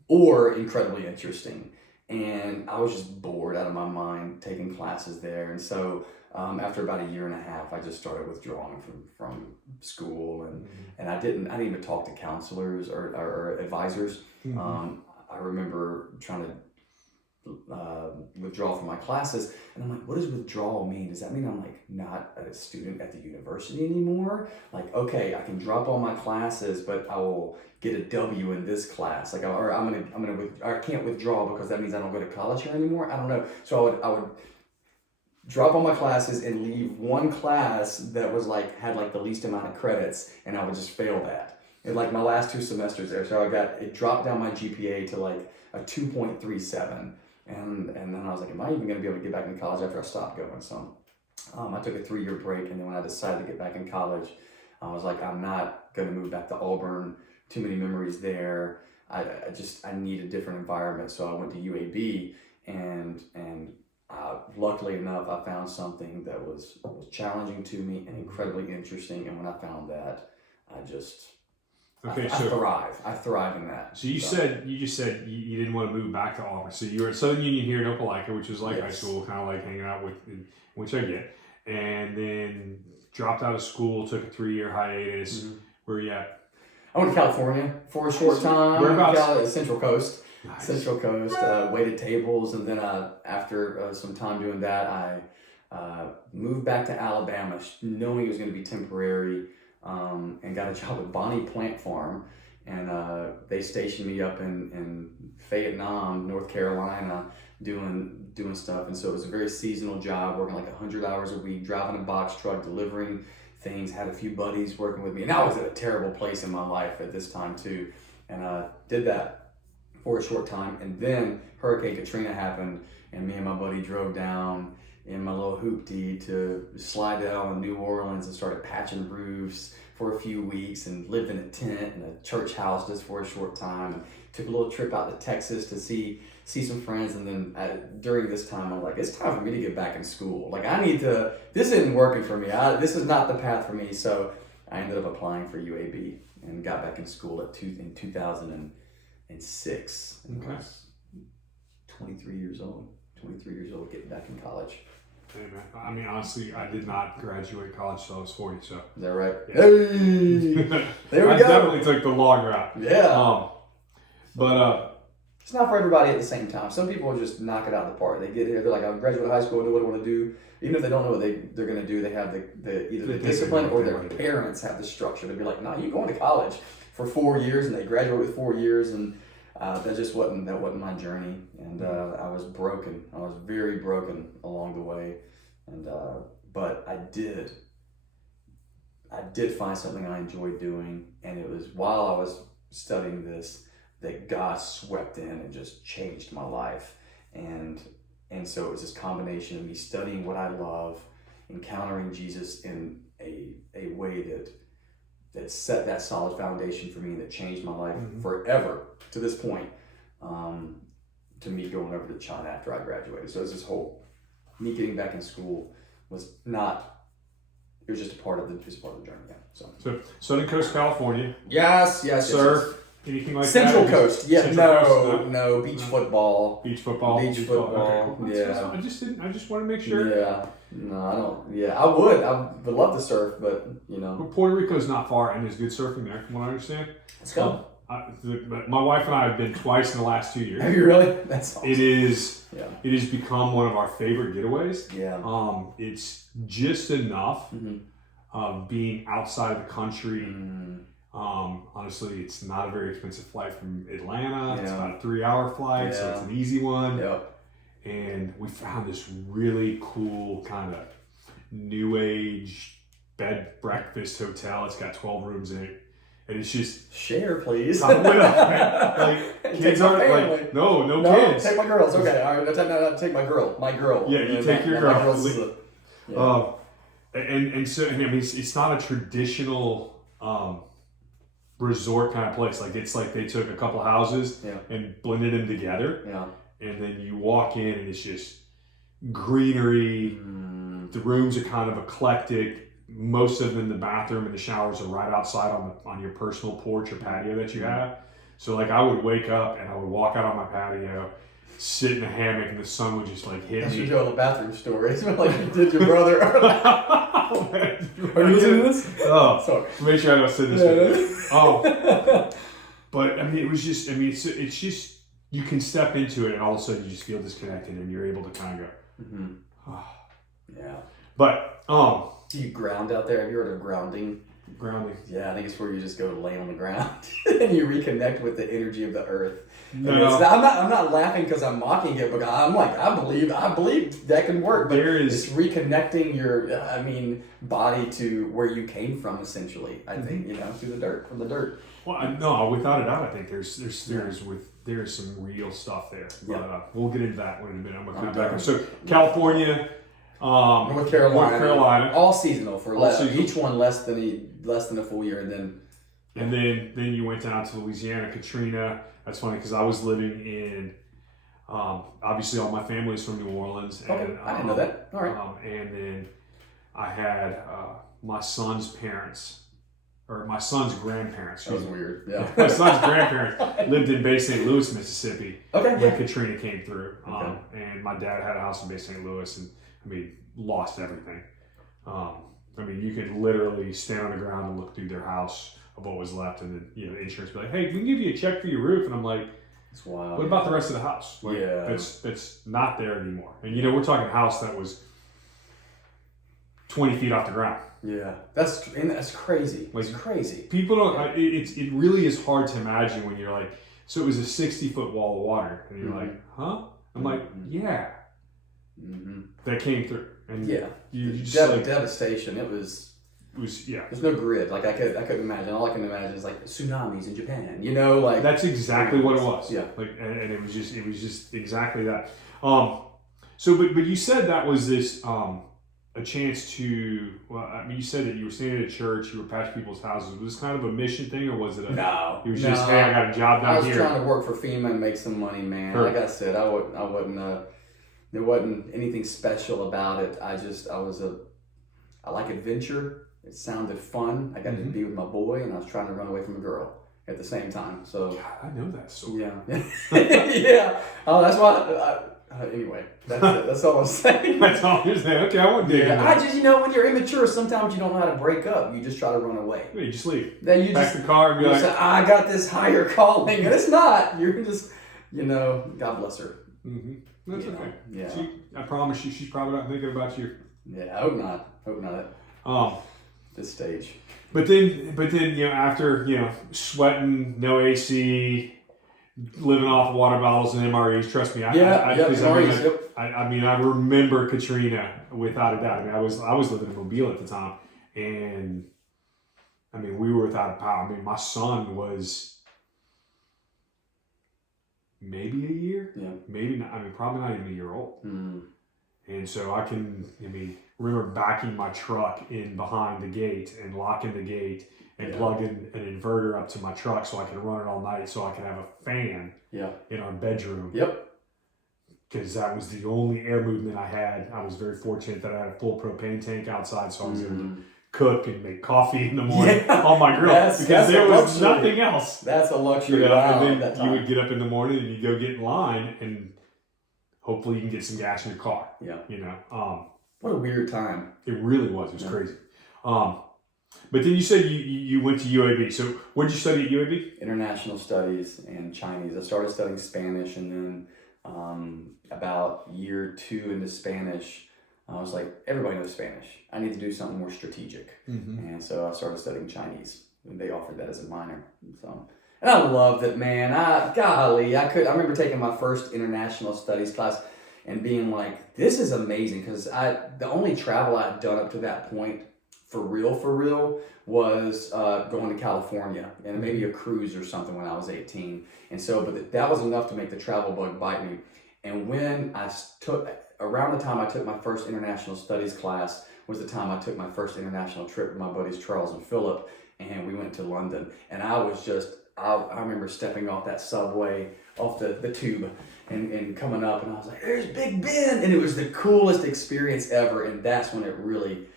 or incredibly interesting. And I was just bored out of my mind taking classes there. And so after about a year and a half, I just started withdrawing from school, and I didn't even talk to counselors or advisors. I remember trying to withdraw from my classes, and I'm like, what does withdrawal mean? Does that mean I'm like not a student at the university anymore? Like, okay, I can drop all my classes, but I will get a W in this class. Like, I can't withdraw because that means I don't go to college here anymore. I don't know. So I would drop all my classes and leave one class that was had the least amount of credits, and I would just fail that. In like my last 2 semesters there, so it dropped down my GPA to like a 2.37. And then I was like, am I even going to be able to get back in college after I stopped going? So I took a 3-year break, and then when I decided to get back in college, I was like, I'm not going to move back to Auburn. Too many memories there. I need a different environment. So I went to UAB, and luckily enough, I found something that was challenging to me and incredibly interesting. And when I found that, I thrive. I thrive in that. So you just said you didn't want to move back to Auburn. So you were at Southern Union here in Opelika, which was like high school, kind of like hanging out with, which I get. And then dropped out of school, took a 3-year hiatus. Where are you at? I went to California for a short time. Whereabouts? Central Coast. Nice. Central Coast. Waited tables, and then after some time doing that, I moved back to Alabama, knowing it was going to be temporary. And got a job at Bonnie Plant Farm, and they stationed me up in Fayetteville, North Carolina, doing stuff. And so it was a very seasonal job, working like 100 hours a week, driving a box truck, delivering things. Had a few buddies working with me, and I was at a terrible place in my life at this time too. And did that for a short time, and then Hurricane Katrina happened, and me and my buddy drove down in my little hoopty to slide down in New Orleans and started patching roofs for a few weeks, and lived in a tent in a church house just for a short time, and took a little trip out to Texas to see some friends. And then during this time, I'm like, it's time for me to get back in school. Like, this isn't working for me. This is not the path for me. So I ended up applying for UAB and got back in school in 2006. And I was 23 years old, getting back in college. Hey man, I mean, honestly, I did not graduate college till I was 40, so. Is that right? Yeah. Hey! There we I go. definitely took the long route. Yeah. But it's not for everybody at the same time. Some people just knock it out of the park. They get here, they're like, I graduated high school, I know what I want to do. Even if they don't know what they're going to do, they have either the discipline or their parents have the structure to be like, no, you're going to college for 4 years, and they graduate with 4 years, and that wasn't my journey. And I was broken. I was very broken along the way. And but I did find something I enjoyed doing, and it was while I was studying this that God swept in and just changed my life. And so it was this combination of me studying what I love, encountering Jesus in a way that set that solid foundation for me, that changed my life forever to this point, to me going over to China after I graduated. So it was this whole, me getting back in school was not, it was just a part of the journey. Yeah. So Southern Coast, California. Yes. Surf. Anything like Central that? Coast, yeah, Central Coast, no, beach football. Beach football. Okay, cool. Yeah. I just want to make sure. Yeah, no, I don't. Yeah, I would love to surf, but Well, Puerto Rico's not far, and there's good surfing there, from what I understand. Let's go. My wife and I have been twice in the last 2 years. Have you really? That's awesome. It has become one of our favorite getaways. Yeah. It's just enough of being outside of the country. Honestly, it's not a very expensive flight from Atlanta. Yeah. It's about a 3-hour flight, so it's an easy one. Yep. And we found this really cool kind of new age bed breakfast hotel. It's got 12 rooms in it, and it's just share, please. Top with us, like kids aren't like no kids. Take my girls. Okay, all right. Take my girl. My girl. Yeah, you take your girl. Yeah. And so I mean, it's not a traditional resort kind of place. Like it's like they took a couple houses and blended them together. Yeah. And then you walk in and it's just greenery. The rooms are kind of eclectic. Most of them, the bathroom and the showers are right outside on your personal porch or patio that you have. So like I would wake up and I would walk out on my patio, sit in a hammock, and the sun would just like hit me. You tell the bathroom stories like you did your brother. Are you listening to this? Oh, sorry. Make sure I don't say this. Oh, but I mean, it was just. I mean, it's just you can step into it and all of a sudden you just feel disconnected and you're able to kind of go. Oh. Yeah. But do you ground out there? Have you heard of grounding? Grounding. Yeah, I think it's where you just go lay on the ground and you reconnect with the energy of the earth. No, I'm not laughing because I'm mocking it, but I'm like I believe that can work. But it's reconnecting your body to where you came from, essentially. I think through the dirt, from the dirt. Well, no, without a doubt, I think there's some real stuff there. But we'll get into that in a minute. I'm gonna come back. So California. North Carolina, all seasonal for each one less than a full year, and then you went down to Louisiana, Katrina. That's funny because I was living in obviously all my family is from New Orleans. And, I didn't know that. All right. And then I had my son's parents or my son's grandparents. That was weird. Yeah. My son's grandparents lived in Bay St. Louis, Mississippi. Okay. When Katrina came through, and my dad had a house in Bay St. Louis, and lost everything. You could literally stand on the ground and look through their house of what was left, and then the insurance would be like, "Hey, we can give you a check for your roof," and I'm like, "That's wild." What about the rest of the house? Like, that's not there anymore. And we're talking a house that was 20 feet off the ground. Yeah, that's crazy. Like, it's crazy. People don't. It really is hard to imagine when you're like, so it was a 60-foot wall of water, and you're like, huh? I'm like, yeah. That came through, and you just devastation. It was There's no grid. Like I couldn't imagine. All I can imagine is like tsunamis in Japan. Like that's exactly what it was. Yeah. Like and it was just exactly that. So but you said that was this a chance to. Well, you said that you were staying at a church. You were passing people's houses. Was this kind of a mission thing, or was it no? It was just hey, I got a job down here. I was trying to work for FEMA and make some money, man. Like I said, I wasn't. There wasn't anything special about it. I like adventure. It sounded fun. I got to be with my boy, and I was trying to run away from a girl at the same time. So God, I know that story. Yeah, yeah. Oh, that's why. Anyway, that's all I'm saying. That's all you're saying. Okay, I won't dig into I just when you're immature, sometimes you don't know how to break up. You just try to run away. Yeah, you just leave. Then you back the car and be like, say, I got this higher calling, and it's not. You're just God bless her. Mm-hmm. That's okay. Yeah. I promise you, she's probably not thinking about you. Yeah, I hope not. This stage. But then after sweating, no AC, living off water bottles and MREs. Trust me, I remember Katrina without a doubt. I was living in Mobile at the time, and we were without a power. My son was maybe a year, maybe not. Probably not even a year old. And so I can, remember backing my truck in behind the gate and locking the gate and plugging an inverter up to my truck so I could run it all night so I could have a fan in our bedroom. Yep. Because that was the only air movement I had. I was very fortunate that I had a full propane tank outside, so I was able to cook and make coffee in the morning on my grill because there was nothing else. That's a luxury. And then you would get up in the morning and you go get in line and hopefully you can get some gas in your car. Yeah. What a weird time. It really was. It was crazy. But then you said you went to UAB. So what did you study at UAB? International Studies and Chinese. I started studying Spanish, and then about year 2 into Spanish, I was like, everybody knows Spanish. I need to do something more strategic. And so I started studying Chinese. And they offered that as a minor. And I loved it, man. I remember taking my first international studies class. and being like, this is amazing, because the only travel I had done up to that point for real was going to California and maybe a cruise or something when I was 18. And so, but that was enough to make the travel bug bite me. And when around the time I took my first international studies class was the time I took my first international trip with my buddies Charles and Philip, and we went to London. And I was just, I remember stepping off that subway, off the tube, and coming up, and I was like, there's Big Ben! And it was the coolest experience ever, and that's when it really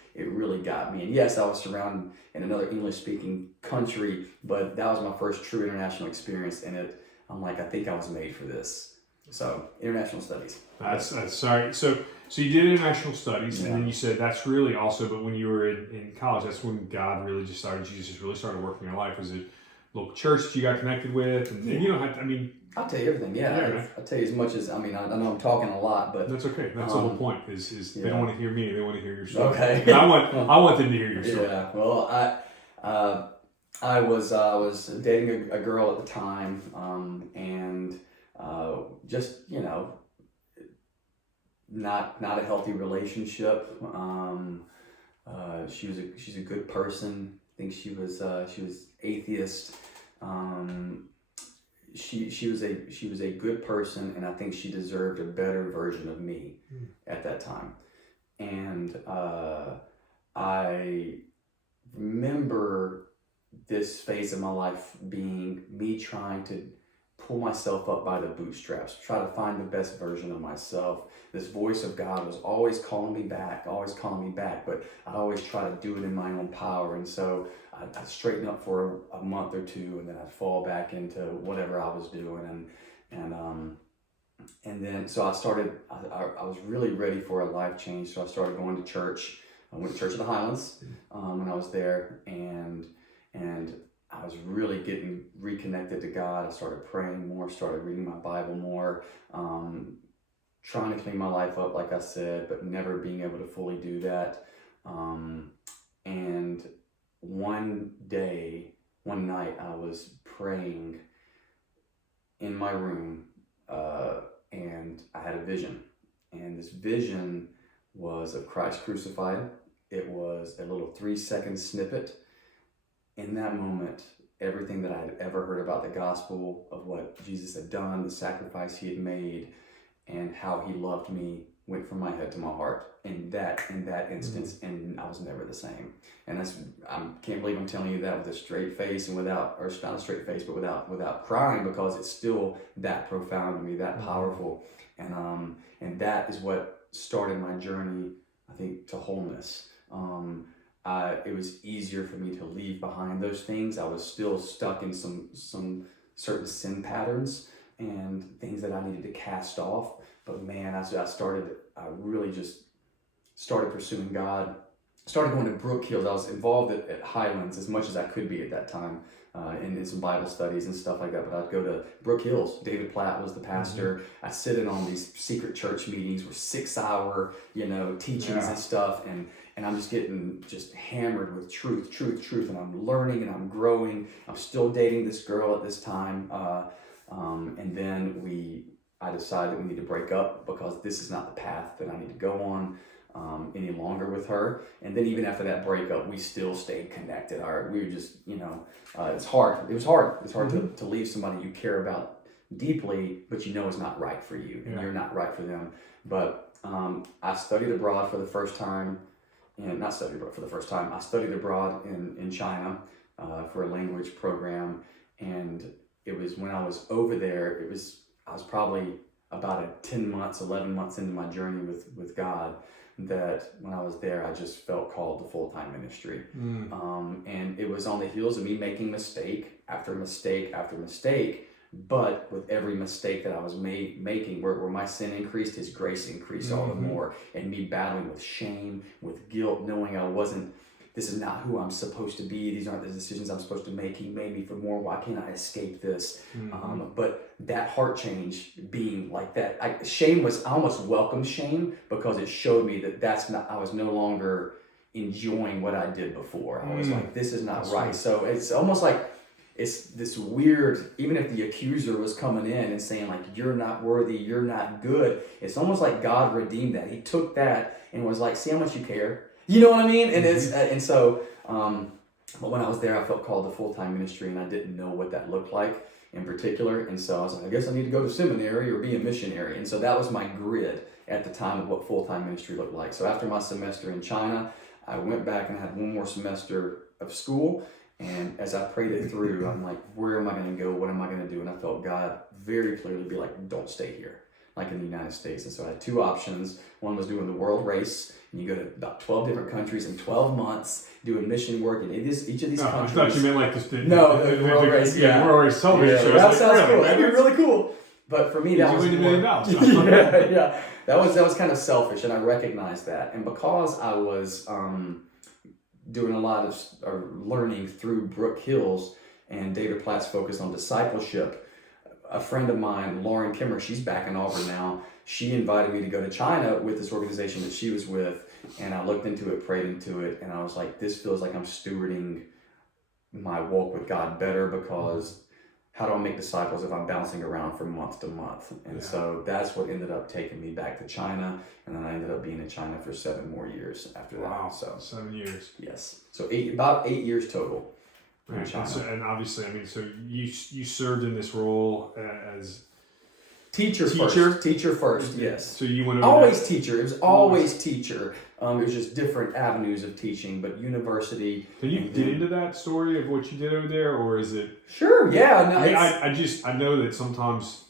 got me. And yes, I was surrounded in another English-speaking country, but that was my first true international experience, and I'm like, I think I was made for this. So, international studies. That's sorry. So you did international studies, Yeah. and then you said that's really also, but when you were in college, that's when God really just started, Jesus just really started working in your life. Was it local church that you got connected with? And you don't have to, I mean... I'll tell you everything, yeah. I'll tell you as much as, I mean, I know I'm talking a lot, but... That's okay. That's the whole point, is they don't want to hear me, they want to hear your story. Okay. I want them to hear your story. Yeah, well, I was dating a girl at the time, and just, you know, not a healthy relationship. She's a good person. I think she was atheist. She was a good person, and I think she deserved a better version of me at that time. And I remember this phase of my life being me trying to pull myself up by the bootstraps, try to find the best version of myself. This voice of God was always calling me back, but I'd always try to do it in my own power. And so I'd straighten up for a month or two, and then I'd fall back into whatever I was doing. And then, so I was really ready for a life change. So I started going to church. I went to Church of the Highlands when I was there, and I was really getting reconnected to God. I started praying more, started reading my Bible more, trying to clean my life up, like I said, but never being able to fully do that. And one night, I was praying in my room, and I had a vision. And this vision was of Christ crucified. It was a little 3-second snippet. In that moment, everything that I had ever heard about the gospel, of what Jesus had done, the sacrifice he had made, and how he loved me, went from my head to my heart in that instance, and I was never the same. And I can't believe I'm telling you that with a straight face and not a straight face, but without crying, because it's still that profound to me, that powerful. And that is what started my journey, I think, to wholeness. It was easier for me to leave behind those things. I was still stuck in some certain sin patterns and things that I needed to cast off. But man, I really just started pursuing God. Started going to Brook Hills. I was involved at Highlands as much as I could be at that time, in some Bible studies and stuff like that. But I'd go to Brook Hills. David Platt was the pastor. I'd sit in on these secret church meetings with 6-hour, teachings and stuff. And I'm just getting hammered with truth. And I'm learning and I'm growing. I'm still dating this girl at this time. And then I decided we need to break up, because this is not the path that I need to go on any longer with her. And then even after that breakup, we still stayed connected. We were just, it's hard. It was hard. It's hard to leave somebody you care about deeply, but it's not right for you, and you're not right for them. But I studied abroad for the first time. And not studied abroad for the first time. I studied abroad in China for a language program, and it was when I was over there. I was probably about 11 months into my journey with God, that when I was there, I just felt called to full-time ministry. And it was on the heels of me making mistake after mistake after mistake. But with every mistake that I was making, where my sin increased, his grace increased all the more. And me battling with shame, with guilt, knowing this is not who I'm supposed to be. These aren't the decisions I'm supposed to make. He made me for more. Why can't I escape this? But that heart change being like that, I almost welcomed shame, because it showed me that I was no longer enjoying what I did before. I was like, this is not right. So it's almost like, it's this weird, even if the accuser was coming in and saying like, you're not worthy, you're not good, it's almost like God redeemed that. He took that and was like, see how much you care. You know what I mean? And it's, and so, but when I was there, I felt called to full-time ministry, and I didn't know what that looked like in particular. And so I was like, I guess I need to go to seminary or be a missionary. And so that was my grid at the time of what full-time ministry looked like. So after my semester in China, I went back and had one more semester of school. And as I prayed it through, I'm like, where am I going to go? What am I going to do? And I felt God very clearly be like, don't stay here, like in the United States. And so I had two options. One was doing the world race, and you go to about 12 different countries in 12 months, doing mission work in each of these countries. I thought you meant like the world race. Yeah, the world race television show. That sounds cool. That'd be really cool. But for me, that was $1 more, yeah. That was kind of selfish, and I recognized that. And because I was doing a lot of learning through Brook Hills and David Platt's focus on discipleship, a friend of mine, Lauren Kimmer, she's back in Auburn now. She invited me to go to China with this organization that she was with, and I looked into it, prayed into it, and I was like, this feels like I'm stewarding my walk with God better, because how do I make disciples if I'm bouncing around from month to month? And so that's what ended up taking me back to China, and then I ended up being in China for 7 more years after that. Wow, so 7 years. Yes, so about 8 years total. Right. And obviously, I mean, so you served in this role as teacher first, yes. So you went always teacher. It was always teacher. It was just different avenues of teaching, but university. Can you get into that story of what you did over there, or is it? Sure. Yeah. No, I know that sometimes.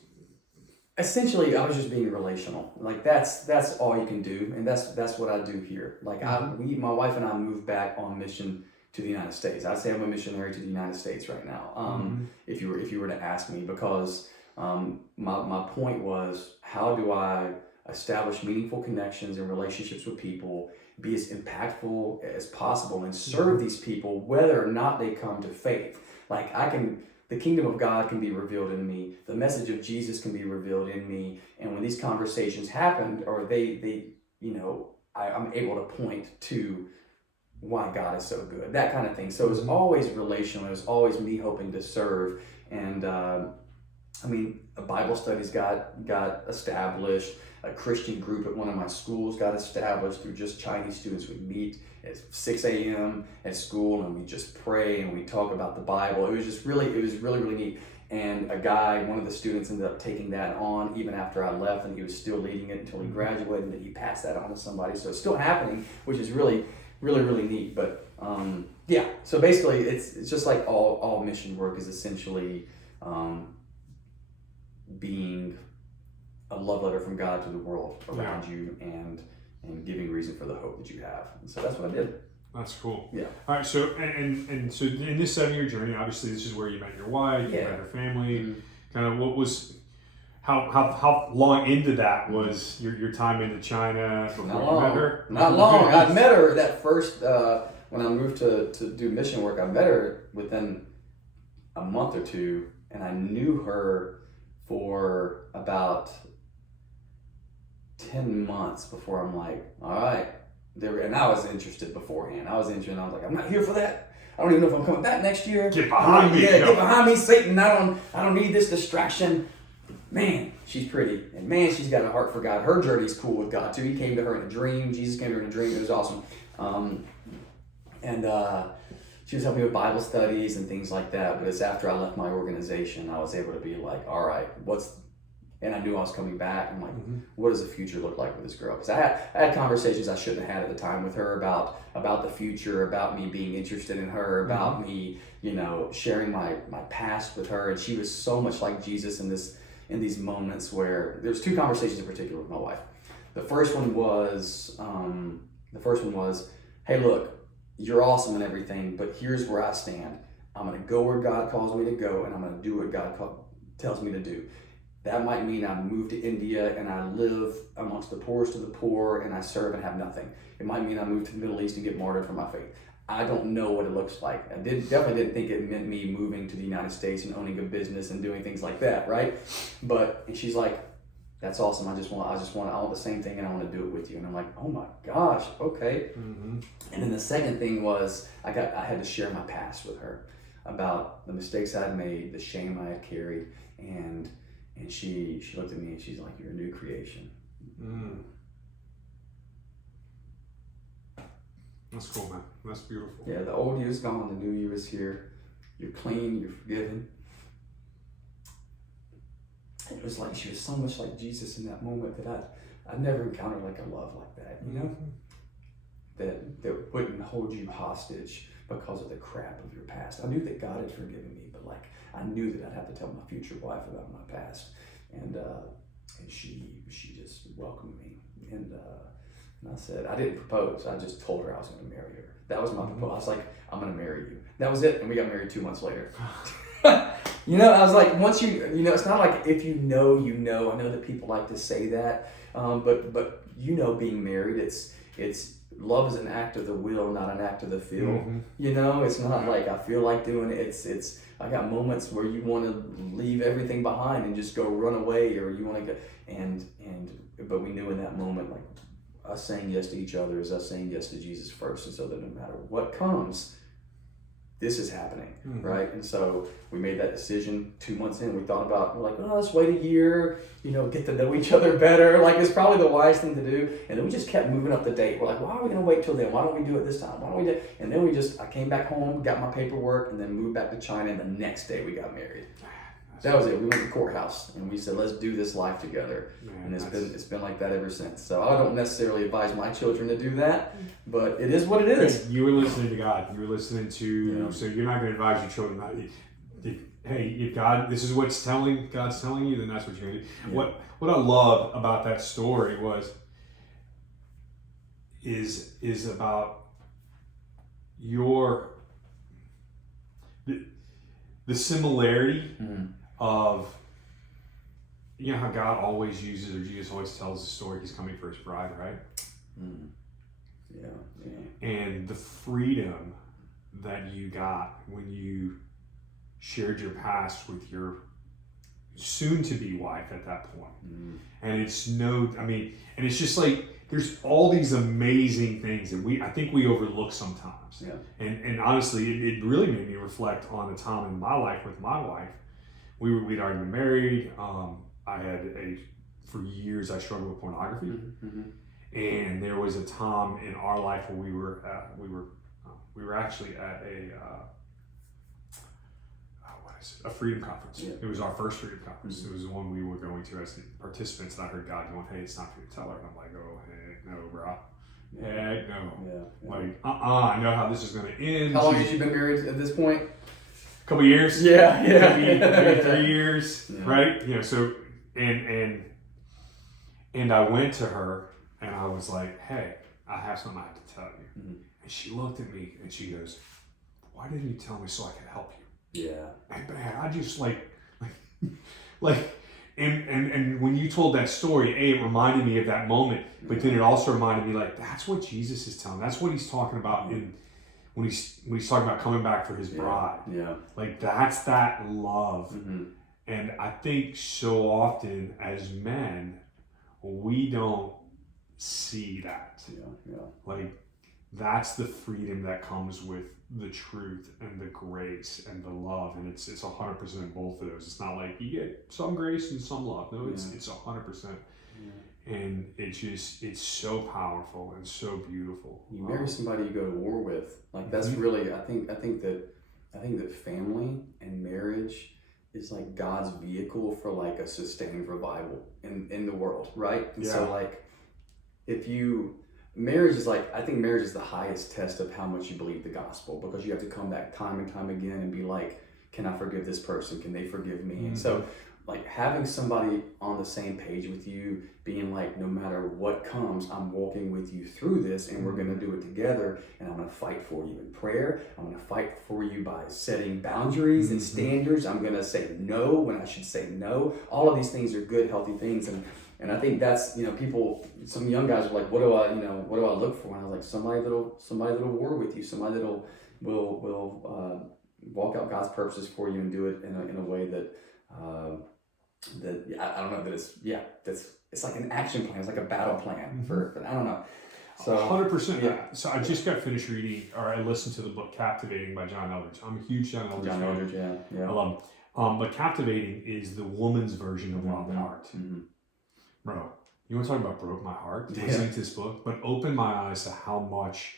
Essentially, I was just being relational. Like that's all you can do, and that's what I do here. Like my wife and I moved back on mission to the United States. I'd say I'm a missionary to the United States right now. If you were to ask me, because my point was, how do I establish meaningful connections and relationships with people, be as impactful as possible, and serve these people whether or not they come to faith. Like the kingdom of God can be revealed in me, the message of Jesus can be revealed in me, and when these conversations happened, or I'm able to point to why God is so good, that kind of thing. So it was always relational. It was always me hoping to serve. And Bible studies got established. A Christian group at one of my schools got established through just Chinese students. We'd meet at 6 a.m. at school, and we just pray and we talk about the Bible. It was really neat. And one of the students ended up taking that on even after I left, and he was still leading it until he graduated, and then he passed that on to somebody. So it's still happening, which is really neat. But so basically it's just like all mission work is essentially being a love letter from God to the world around you, and giving reason for the hope that you have. And so that's what I did. That's cool. Yeah. All right. So and so in this 7-year journey, obviously this is where you met your wife, you met her family. Kind of what was. How long into that was your time into China before you met her? Not long. I met her that first, when I moved to do mission work, I met her within a month or two, and I knew her for about 10 months before I'm like, all right. And I was interested beforehand. I was like, I'm not here for that. I don't even know if I'm coming back next year. Get behind me. Yeah, get behind me, Satan. I don't need this distraction. Man, she's pretty, and man, she's got a heart for God. Her journey's cool with God too. He came to her in a dream. Jesus came to her in a dream. It was awesome. She was helping me with Bible studies and things like that. But it's after I left my organization, I was able to be like, all right, and I knew I was coming back. I'm like, what does the future look like with this girl? Because I had conversations I shouldn't have had at the time with her about the future, about me being interested in her, about me, sharing my past with her. And she was so much like Jesus in these moments where there's 2 conversations in particular with my wife. The first one was, hey, look, you're awesome and everything, but here's where I stand. I'm going to go where God calls me to go, and I'm going to do what God tells me to do. That might mean I move to India and I live amongst the poorest of the poor and I serve and have nothing. It might mean I move to the Middle East and get martyred for my faith. I don't know what it looks like. I definitely didn't think it meant me moving to the United States and owning a business and doing things like that, right? And she's like, that's awesome. I want the same thing, and I want to do it with you. And I'm like, oh my gosh, okay. And then the second thing was I had to share my past with her. about the mistakes I'd made, the shame I had carried, and she looked at me and she's like, "You're a new creation." That's cool, man. That's beautiful. Yeah, the old you is gone, the new you is here. You're clean, you're forgiven. It was like she was so much like Jesus in that moment that I'd never encountered like a love like that, you know? That wouldn't hold you hostage because of the crap of your past. I knew that God had forgiven me, but like I knew that I'd have to tell my future wife about my past. And she just welcomed me. And I said, I didn't propose, I just told her I was gonna marry her. That was my proposal. I was like, "I'm gonna marry you." That was it, and we got married 2 months later. You know, I was like, once you know, it's not like if you know, you know. I know that people like to say that, but you know, being married, it's love is an act of the will, not an act of the feel. You know, it's not like I feel like doing it. It's I got moments where you want to leave everything behind and just go run away, or you want to go but we knew in that moment, like us saying yes to each other is us saying yes to Jesus first, and so that no matter what comes, this is happening, right? And so we made that decision 2 months in. We thought about, we're like, "Oh, let's wait a year, you know, get to know each other better." Like, it's probably the wise thing to do. And then we just kept moving up the date. We're like, "Why are we going to wait till then? Why don't we do it this time? Why don't we do it?" And then I came back home, got my paperwork, and then moved back to China. And the next day we got married. That was it. We went to the courthouse and we said, "Let's do this life together." And it's been like that ever since. So I don't necessarily advise my children to do that, but it is what it is. You were listening to God. You were listening to, so you're not going to advise your children not. If God, this is what's God's telling you, then that's what you're going to do. Yeah. What I love about that story is about the similarity of, you know how God always uses, or Jesus always tells the story, he's coming for his bride, right? Yeah. And the freedom that you got when you shared your past with your soon-to-be wife at that point. And it's just like, there's all these amazing things that I think we overlook sometimes. Yeah. And honestly, it really made me reflect on a time in my life with my wife. We'd already been married. For years I struggled with pornography. And there was a time in our life where we were actually at a freedom conference. Yeah. It was our first freedom conference. It was the one we were going to as participants, and I heard God going, "Hey, it's time for you to tell her." And I'm like, "Oh, heck no, bro. Heck no." Yeah. Like, I know how this is going to end. How long had you been married at this point? A couple years. Yeah. Maybe 3 years, right? You know, so, and I went to her, and I was like, "Hey, I have something I have to tell you." And she looked at me, and she goes, "Why didn't you tell me so I could help you?" Yeah. And man, I just and when you told that story, it reminded me of that moment, but then it also reminded me, like, that's what Jesus is telling. That's what he's talking about when he's talking about coming back for his bride. Yeah. Like, that's that love. And I think so often as men, we don't see that. Yeah. Like, that's the freedom that comes with the truth and the grace and the love, and it's 100% both of those. It's not like you get some grace and some love. No, it's 100%. And it's so powerful and so beautiful. You marry somebody you go to war with. Like, that's really, I think that family and marriage is like God's vehicle for like a sustained revival in the world, right? And so like, marriage is like, I think marriage is the highest test of how much you believe the gospel, because you have to come back time and time again and be like, "Can I forgive this person? Can they forgive me?" And so like, having somebody on the same page with you, being like, no matter what comes, I'm walking with you through this, and we're going to do it together, and I'm going to fight for you in prayer. I'm going to fight for you by setting boundaries and standards. I'm going to say no when I should say no. All of these things are good, healthy things. And I think that's, some young guys are like, what do I look for? And I was like, somebody that'll war with you, somebody that'll will walk out God's purposes for you and do it in a way that I don't know, it's like an action plan. It's like a battle plan for I don't know. So 100%. yeah. So I just got finished reading, or I listened to the book Captivating by John Eldredge. I'm a huge John Eldredge fan. John Eldredge, yeah. I love him. But Captivating is the woman's version of Wild at Heart. Bro, you want to talk about broke my heart? Listening to this book, but opened my eyes to how much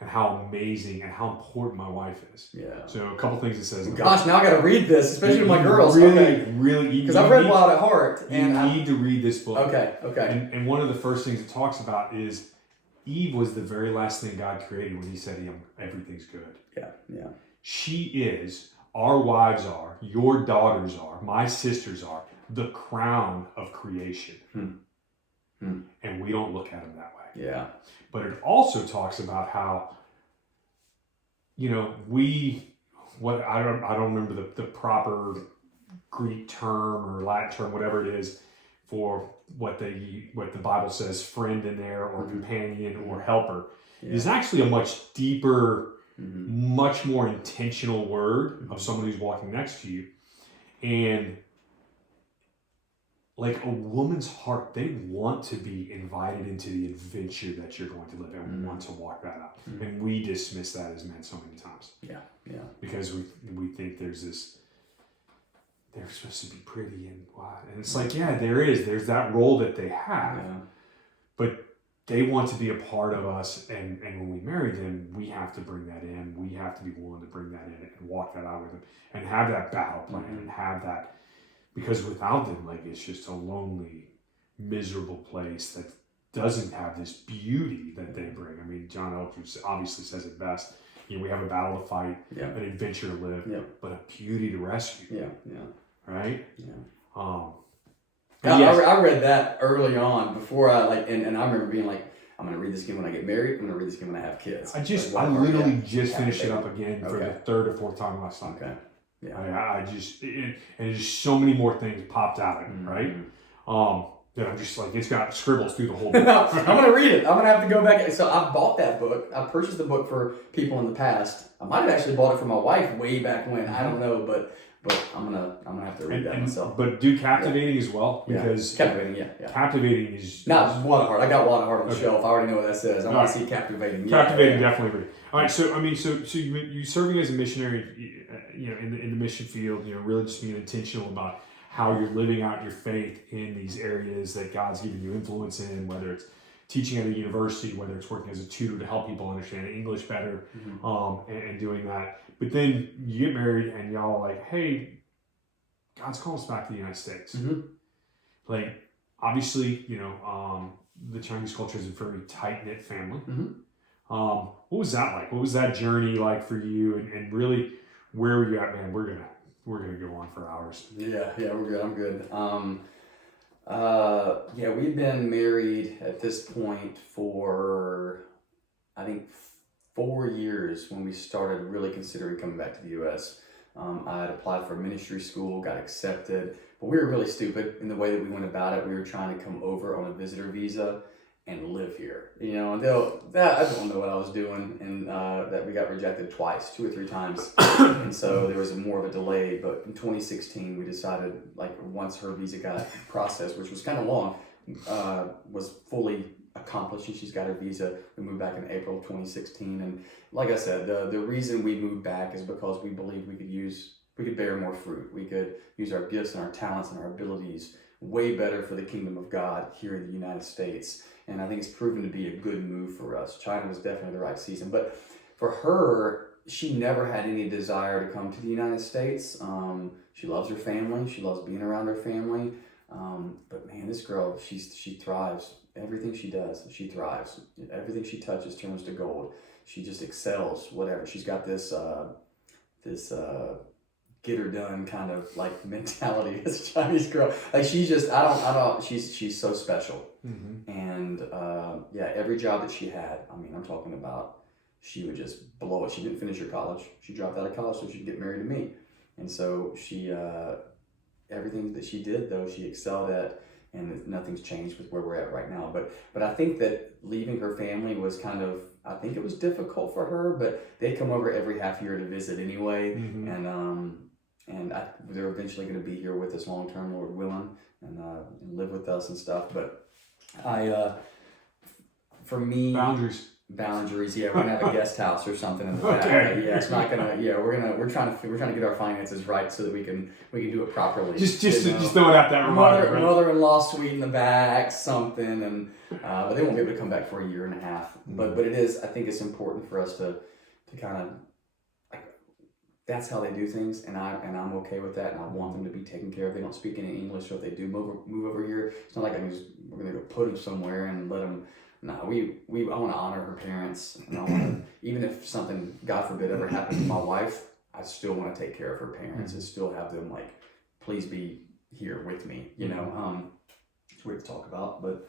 and how amazing and how important my wife is. Yeah. So a couple things it says. Gosh, now I got to read this, especially with my girls. Really, because I've read Wild at Heart, and you need to read this book. Okay. And one of the first things it talks about is Eve was the very last thing God created when He said, "Everything's good." Yeah. She is. Our wives are. Your daughters are. My sisters are the crown of creation. And we don't look at them that way. Yeah. But it also talks about how, I don't remember the proper Greek term or Latin term, whatever it is, for what the Bible says, friend in there, or companion or helper, is actually a much deeper, much more intentional word of someone who's walking next to you. And like a woman's heart, they want to be invited into the adventure that you're going to live and want to walk that out. And we dismiss that as men so many times. Yeah. Because we think they're supposed to be pretty and wild. And it's like, yeah, there's that role that they have. Yeah. But they want to be a part of us, and when we marry them, we have to bring that in. We have to be willing to bring that in and walk that out with them and have that battle plan and have that. Because without them, like, it's just a lonely, miserable place that doesn't have this beauty that they bring. I mean, John Eldredge obviously says it best. We have a battle to fight, an adventure to live, but a beauty to rescue. Yeah. Right? Yeah. I read that early on before and I remember being like, I'm going to read this again when I get married. I'm going to read this again when I have kids. I literally just finished it up again for the third or fourth time last night. Okay. Yeah. And there's so many more things popped out of it, right? That I'm just like, it's got scribbles through the whole book. I'm going to read it. I'm going to have to go back. So I bought that book. I purchased the book for people in the past. I might have actually bought it for my wife way back when. I don't know, but I'm gonna have to read that myself. But do Captivating as well, because Captivating, Captivating is not Wild at Heart. I got Wild at Heart on the shelf. I already know what that says. I want to see Captivating. Captivating, definitely read. All right, so you serving as a missionary, in the mission field, really just being intentional about how you're living out your faith in these areas that God's given you influence in, whether it's teaching at a university, whether it's working as a tutor to help people understand English better, and doing that. But then you get married and y'all are like, hey, God's calling us back to the United States. Like, obviously, the Chinese culture is a very tight-knit family. What was that like? What was that journey like for you? And really, where were you at, man? We're gonna go on for hours. Yeah, we're good. I'm good. We've been married at this point for, I think, 4 years when we started really considering coming back to the U.S. I had applied for ministry school, got accepted, but we were really stupid in the way that we went about it. We were trying to come over on a visitor visa and live here, and I don't know what I was doing, and that we got rejected twice, 2 or 3 times, and so there was more of a delay. But in 2016, we decided, like, once her visa got processed, which was kind of long, was fully accomplished, and she's got her visa. We moved back in April of 2016, and like I said, the reason we moved back is because we believed we could bear more fruit. We could use our gifts and our talents and our abilities way better for the kingdom of God here in the United States. And I think it's proven to be a good move for us. China was definitely the right season. But for her, she never had any desire to come to the United States. She loves her family. She loves being around her family. But man, this girl, she thrives. Everything she does, she thrives. Everything she touches turns to gold. She just excels, whatever. She's got this get her done kind of like mentality. This Chinese girl, like she's just she's so special. And every job that she had, I mean, I'm talking about, she would just blow it. She didn't finish her college. She dropped out of college so she could get married to me. And so she everything that she did, though, she excelled at, and nothing's changed with where we're at right now. But I think that leaving her family was kind of, I think it was difficult for her, but they'd come over every half year to visit anyway. And they're eventually going to be here with us long term, Lord willing, and live with us and stuff. But for me, boundaries. Yeah, we're gonna have a guest house or something in the back. Okay. Yeah, it's not gonna. Yeah, we're trying to get our finances right so that we can do it properly. Just throwing out that reminder. Mother-in-law suite in the back, something, and but they won't be able to come back for a year and a half. But it is. I think it's important for us to kind of. That's how they do things, and I'm okay with that, and I want them to be taken care of. They don't speak any English, so if they do move over here, it's not like we're gonna go put them somewhere and let them. No, I want to honor her parents, and I want to, even if something, God forbid, ever happened to my wife, I still want to take care of her parents and still have them like, please be here with me. You know, it's weird to talk about, but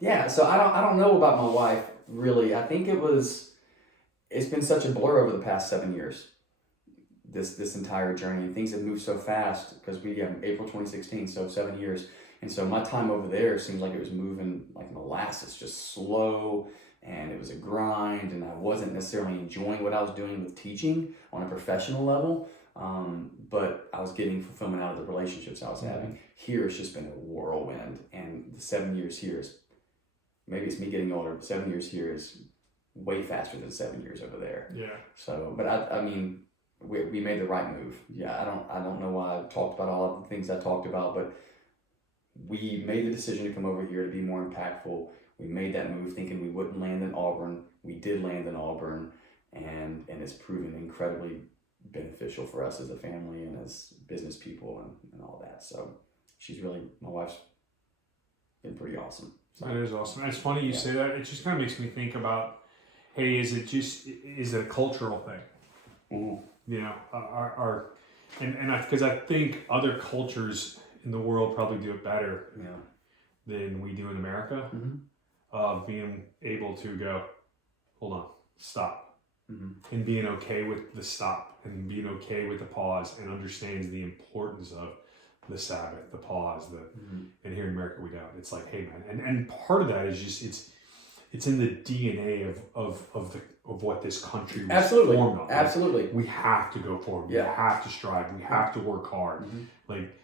yeah. So I don't know about my wife really. I think it's been such a blur over the past 7 years. This entire journey, things have moved so fast because we April 2016, so 7 years, and so my time over there seems like it was moving like molasses, just slow, and it was a grind, and I wasn't necessarily enjoying what I was doing with teaching on a professional level, but I was getting fulfillment out of the relationships I was having. Here it's just been a whirlwind, and the 7 years here is, maybe it's me getting older, but 7 years here is way faster than 7 years over there. Yeah. So, but I mean, we made the right move. Yeah, I don't know why I talked about all of the things I talked about, but we made the decision to come over here to be more impactful. We made that move thinking we wouldn't land in Auburn. We did land in Auburn, and it's proven incredibly beneficial for us as a family and as business people and all that. So my wife's been pretty awesome. So, that is awesome. It's funny you say that. It just kind of makes me think about, hey, is it a cultural thing? Mm-hmm. You know, because I think other cultures in the world probably do it better than we do in America. Being able to go, hold on, stop, and being okay with the stop, and being okay with the pause, and understands the importance of the Sabbath, the pause, and here in America we don't. It's like, hey man, and part of that is just it's in the DNA of what this country was formed on. Absolutely. We have to go forward. We have to strive. We have to work hard. Like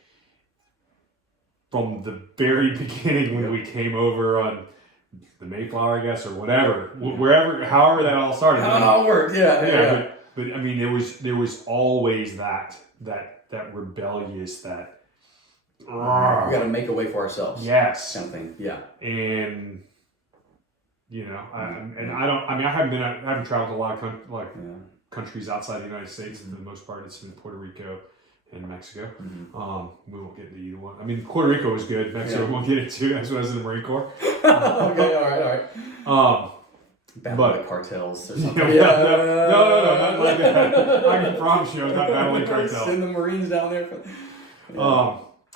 from the very beginning when we came over on the Mayflower, I guess, or whatever, wherever, however that all started. How it all worked, yeah. But I mean, there was always that rebellious, that we got to make a way for ourselves. Yes. Kind of thing. Yeah. And you know, I haven't traveled a lot of countries outside the United States. For the most part, it's in Puerto Rico and Mexico. We won't get into either one. I mean, Puerto Rico was good. Mexico we won't get into. That's when I was in the Marine Corps. Okay, all right. Battling cartels or something. No, not like that. I can promise you, I'm not battling cartels. Send the Marines down there.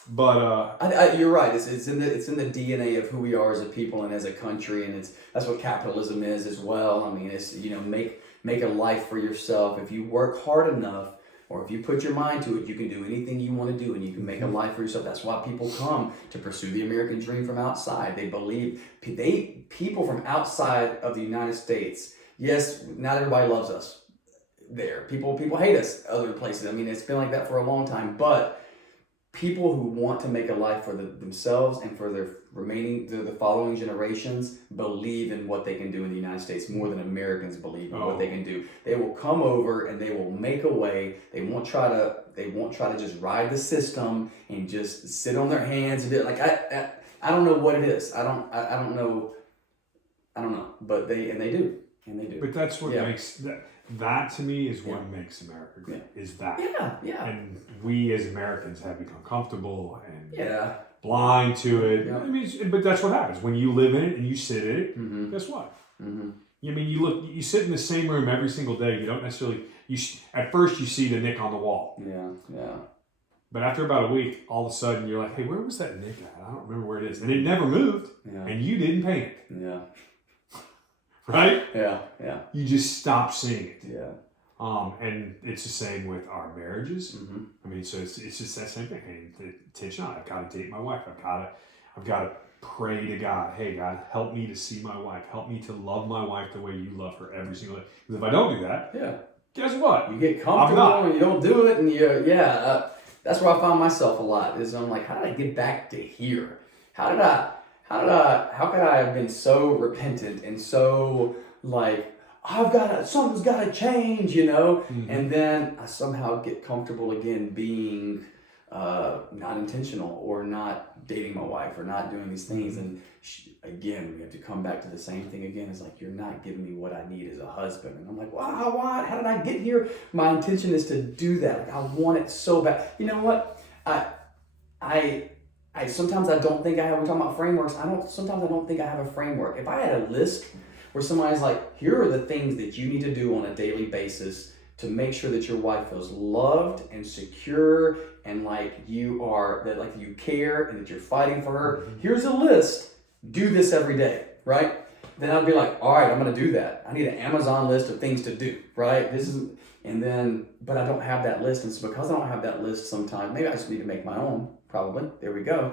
But you're right. It's in the DNA of who we are as a people and as a country, and that's what capitalism is as well. I mean, it's make a life for yourself. If you work hard enough, or if you put your mind to it, you can do anything you want to do, and you can make a life for yourself. That's why people come to pursue the American dream from outside. They believe people from outside of the United States. Yes, not everybody loves us there. People hate us other places. I mean, it's been like that for a long time, but people who want to make a life for themselves and for the following generations believe in what they can do in the United States more than Americans believe in what they can do. They will come over and they will make a way. They won't try to just ride the system and just sit on their hands and do it. Like I don't know what it is. I don't know, but they do. But that's what makes that to me is what makes America great. Is that and we as Americans have become comfortable and blind to it. I mean, but that's what happens when you live in it and you sit in it. Guess what? I mean, you sit in the same room every single day. You don't necessarily at first you see the nick on the wall. But after about a week, all of a sudden you're like, hey, where was that nick at? I don't remember where it is, and it never moved, and you didn't paint it. Right? Yeah. You just stop seeing it. Yeah. And it's the same with our marriages. I mean, so it's just that same thing. Hey, intentionality. I've got to date my wife. I've got to pray to God. Hey, God, help me to see my wife. Help me to love my wife the way you love her every single day. Because if I don't do that, guess what? You get comfortable and you don't do it, and that's where I found myself a lot. Is I'm like, how did I get back to here? How how could I have been so repentant and so like, something's got to change, and then I somehow get comfortable again being not intentional or not dating my wife or not doing these things. And again, we have to come back to the same thing again. It's like, you're not giving me what I need as a husband. And I'm like, wow, what? How did I get here? My intention is to do that. Like, I want it so bad. You know what? I sometimes I don't think I have, we're talking about frameworks. Sometimes I don't think I have a framework. If I had a list where somebody's like, here are the things that you need to do on a daily basis to make sure that your wife feels loved and secure and like you care and that you're fighting for her. Here's a list. Do this every day, right? Then I'd be like, all right, I'm going to do that. I need an Amazon list of things to do, right? But I don't have that list. And so because I don't have that list sometimes, maybe I just need to make my own, probably. There we go,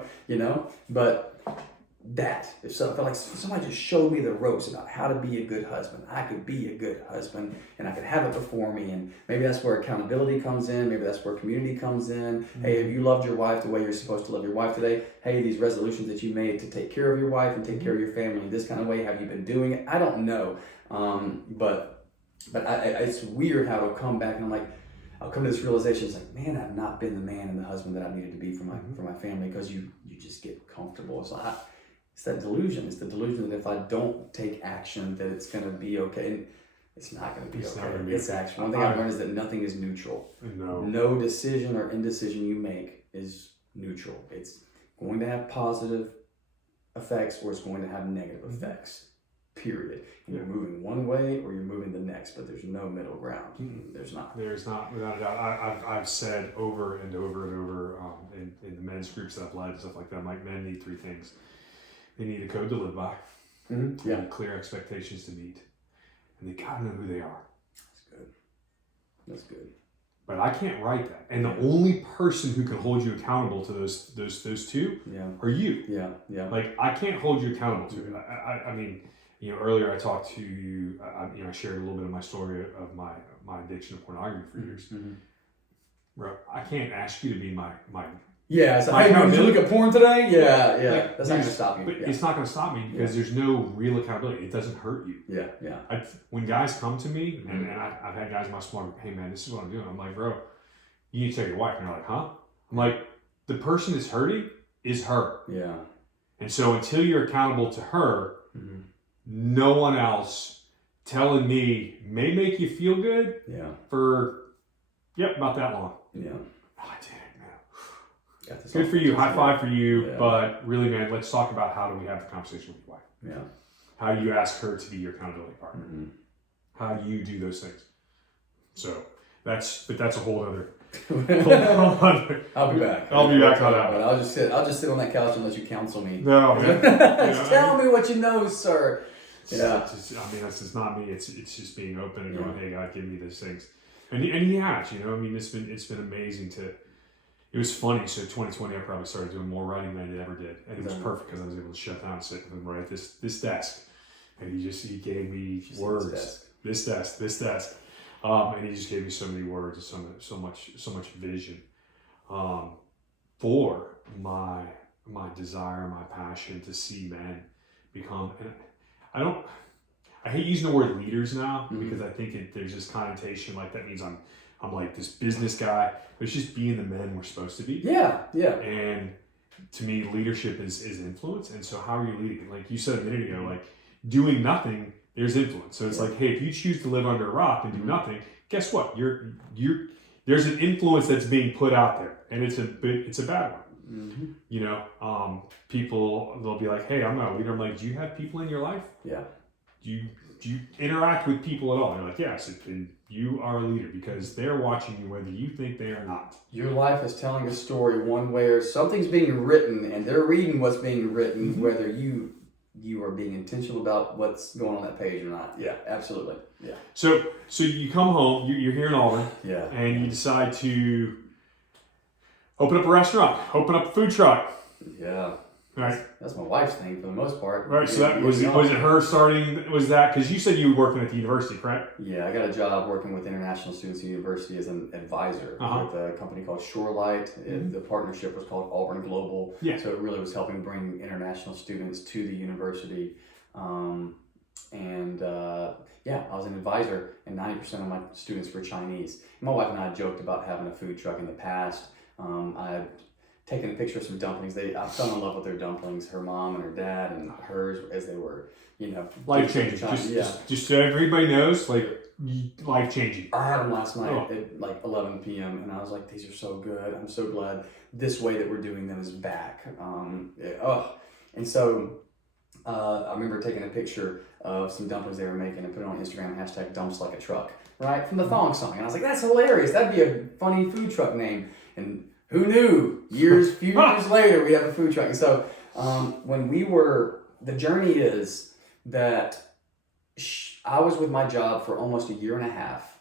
But if so, I felt like somebody just showed me the ropes about how to be a good husband. I could be a good husband and I could have it before me. And maybe that's where accountability comes in. Maybe that's where community comes in. Hey, have you loved your wife the way you're supposed to love your wife today? Hey, these resolutions that you made to take care of your wife and take care of your family in this kind of way, have you been doing it? I don't know. But it's weird how it'll come back and I'm like, I'll come to this realization. It's like, man, I've not been the man and the husband that I needed to be for my family, because you just get comfortable. So it's that delusion. It's the delusion that if I don't take action, that it's going to be okay. And it's not going to be okay. It's action. One thing I've learned is that nothing is neutral. No decision or indecision you make is neutral. It's going to have positive effects or it's going to have negative effects. Period. And you're moving one way or you're moving the next, but there's no middle ground. There's not. There's not, without a doubt. I've said over and over and over in the men's groups that I've led and stuff like that, I'm like, men need three things. They need a code to live by. They need clear expectations to meet. And they gotta know who they are. That's good. But I can't write that. And the only person who can hold you accountable to those two are you. Yeah. Like, I can't hold you accountable to it. I mean, earlier I talked to you, I shared a little bit of my story of my addiction to pornography for years. Bro, I can't ask you to be my yeah, so hey, did you look at porn today? Yeah. Like, that's not going to stop you. But it's not going to stop me because there's no real accountability. It doesn't hurt you. Yeah. When guys come to me, and I've had guys in my small group, hey man, this is what I'm doing. I'm like, bro, you need to tell your wife. And they're like, huh? I'm like, the person that's hurting is her. Yeah. And so until you're accountable to her, no one else telling me may make you feel good for, about that long. Yeah. I did it, man. Good for you. High five for you. Yeah. But really, man, let's talk about how do we have the conversation with your wife. Yeah. How do you ask her to be your accountability partner? How do you do those things? So that's a whole other. I'll be back. I'll be back on that. I'll just sit on that couch and let you counsel me. No, man. Tell me what you know, sir. Yeah. This is not me. It's just being open and going, hey, God, give me those things. And he has, it's been amazing it was funny. So 2020, I probably started doing more writing than I ever did. And it was perfect because I was able to shut down and sit and write this desk. And he gave me words. This desk. And he just gave me so many words and so much vision for my desire, my passion to see men become. And I hate using the word leaders now because I think there's this connotation like that means I'm like this business guy, but it's just being the men we're supposed to be. Yeah. And to me, leadership is influence. And so how are you leading? Like you said a minute ago, like doing nothing, there's influence. So it's like, hey, if you choose to live under a rock and do nothing, guess what? There's an influence that's being put out there, and it's a bad one. People, they'll be like, hey, I'm not a leader. I'm like, do you have people in your life? Yeah. Do you interact with people at all? And you're like, yes, you are a leader because they're watching you whether you think they are not. Your life is telling a story one way or something's being written, and they're reading what's being written, whether you are being intentional about what's going on that page or not. Yeah, absolutely. Yeah. So you come home, you're here in Auburn, and you decide to open up a restaurant, open up a food truck. Yeah. Right. That's my wife's thing for the most part. Right. So that was it her starting? Was that because you said you were working at the university, correct? Yeah, I got a job working with international students at the university as an advisor with a company called Shorelight. The partnership was called Auburn Global. Yeah. So it really was helping bring international students to the university. I was an advisor, and 90% of my students were Chinese. My wife and I joked about having a food truck in the past. I had taken a picture of some dumplings. I fell in love with their dumplings, her mom and her dad and hers as they were, life changing. Just so everybody knows, life changing. I had them last night at like 11 p.m. and I was like, these are so good. I'm so glad this way that we're doing them is back. And so I remember taking a picture of some dumplings they were making and put it on Instagram, #dumpslikeatruck, right? From the Thong Song. And I was like, that's hilarious. That'd be a funny food truck name. And who knew? Few years later, we have a food truck. And so the journey is that I was with my job for almost a year and a half.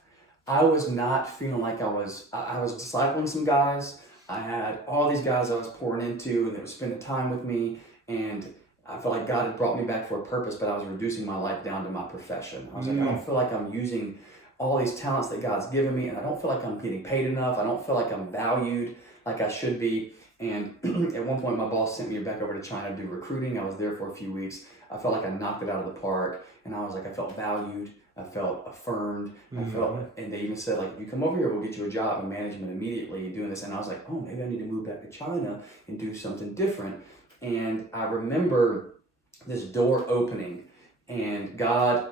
I was not feeling like I was discipling some guys. I had all these guys I was pouring into and they were spending time with me. And I felt like God had brought me back for a purpose, but I was reducing my life down to my profession. I was like, I don't feel like I'm using all these talents that God's given me, and I don't feel like I'm getting paid enough. I don't feel like I'm valued like I should be. And at one point, my boss sent me back over to China to do recruiting. I was there for a few weeks. I felt like I knocked it out of the park, and I was like, I felt valued. I felt affirmed. And they even said, like, if you come over here, we'll get you a job in management immediately and doing this. And I was like, oh, maybe I need to move back to China and do something different. And I remember this door opening, and God,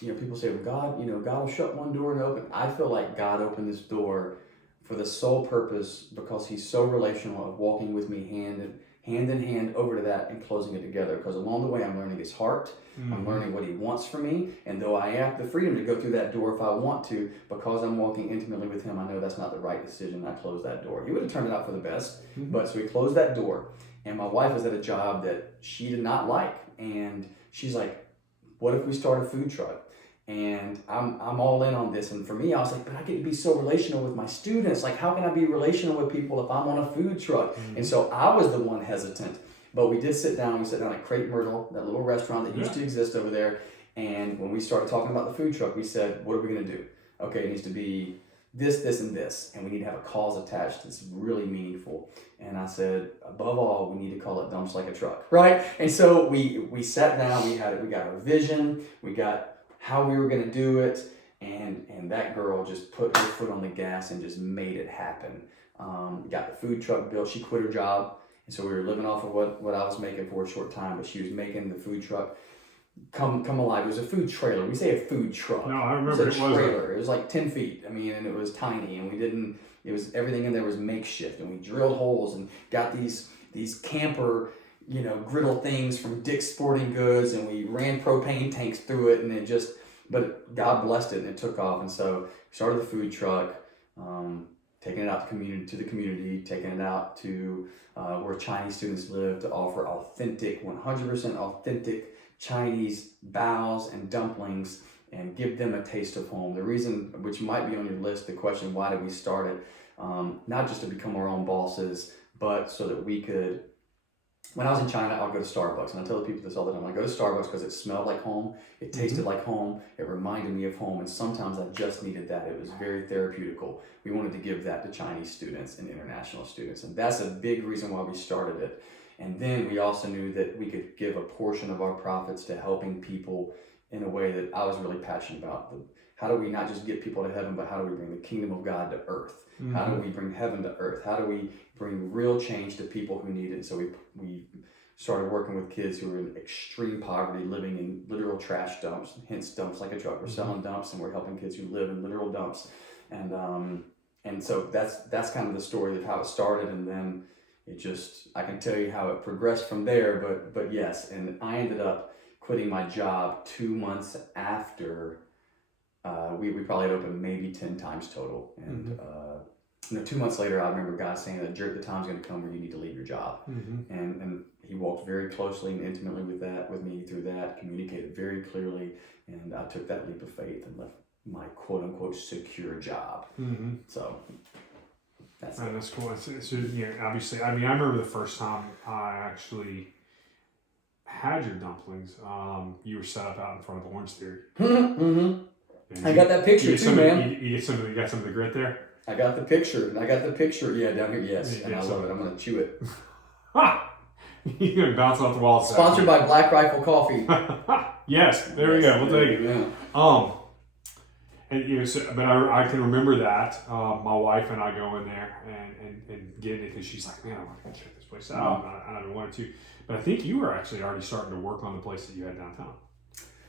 people say, well, God will shut one door and open. I feel like God opened this door for the sole purpose because He's so relational of walking with me hand in hand over to that and closing it together. Because along the way, I'm learning His heart. I'm learning what He wants from me. And though I have the freedom to go through that door if I want to, because I'm walking intimately with Him, I know that's not the right decision. I closed that door. He would have turned it out for the best. But so He closed that door. And my wife was at a job that she did not like. And she's like, what if we start a food truck? And I'm all in on this. And for me, I was like, but I get to be so relational with my students. Like, how can I be relational with people if I'm on a food truck? And so I was the one hesitant. But we did sit down. We sat down at Crepe Myrtle, that little restaurant that used to exist over there. And when we started talking about the food truck, we said, what are we going to do? Okay, it needs to be this, this, and this. And we need to have a cause attached that's really meaningful. And I said, above all, we need to call it Dumps Like a Truck, right? And so we sat down, we got our vision, we got how we were going to do it, and that girl just put her foot on the gas and just made it happen. Got the food truck built. She quit her job, and so we were living off of what I was making for a short time, but she was making the food truck come alive. It was a food trailer. We say a food truck. No, I remember it was a trailer. It was like 10 feet. I mean, and it was tiny, and everything in there was makeshift, and we drilled holes and got these camper, griddle things from Dick's Sporting Goods, and we ran propane tanks through it, and but God blessed it, and it took off. And so we started the food truck, taking it out to the community, taking it out to where Chinese students live to offer 100% authentic Chinese baos and dumplings and give them a taste of home. The reason, which might be on your list, the question, why did we start it? Not just to become our own bosses, but so that we could, when I was in China, I'll go to Starbucks, and I tell the people this all the time. I go to Starbucks because it smelled like home, it tasted like home, it reminded me of home, and sometimes I just needed that. It was very therapeutical. We wanted to give that to Chinese students and international students, and that's a big reason why we started it. And then we also knew that we could give a portion of our profits to helping people in a way that I was really passionate about. How do we not just get people to heaven, but how do we bring the kingdom of God to earth? How do we bring heaven to earth? How do we bring real change to people who need it? So we started working with kids who were in extreme poverty, living in literal trash dumps, hence Dumps Like a Truck. We're selling dumps, and we're helping kids who live in literal dumps. And so that's kind of the story of how it started, and then I can tell you how it progressed from there, but yes, and I ended up quitting my job 2 months after we probably had opened maybe 10 times total. And 2 months later, I remember God saying that the time's going to come where you need to leave your job. And He walked very closely and intimately with me through that, communicated very clearly, and I took that leap of faith and left my quote unquote secure job. So That's Oh, it. that's cool. So, obviously, I mean, I remember the first time I actually had your dumplings. You were set up out in front of Orange Theory. Mm-hmm. And I got that picture too, man. You got some of the grit there? I got the picture. Yeah, down here, yes. Yeah, And I love it. I'm going to chew it. Ha! You're going to bounce off the wall. Sponsored by Black Rifle Coffee. Yes, there we go. We'll take it. Yeah. And but I can remember that my wife and I go in there and get it because she's like, man, I want to check this place out, and I've been wanting to. But I think you were actually already starting to work on the place that you had downtown,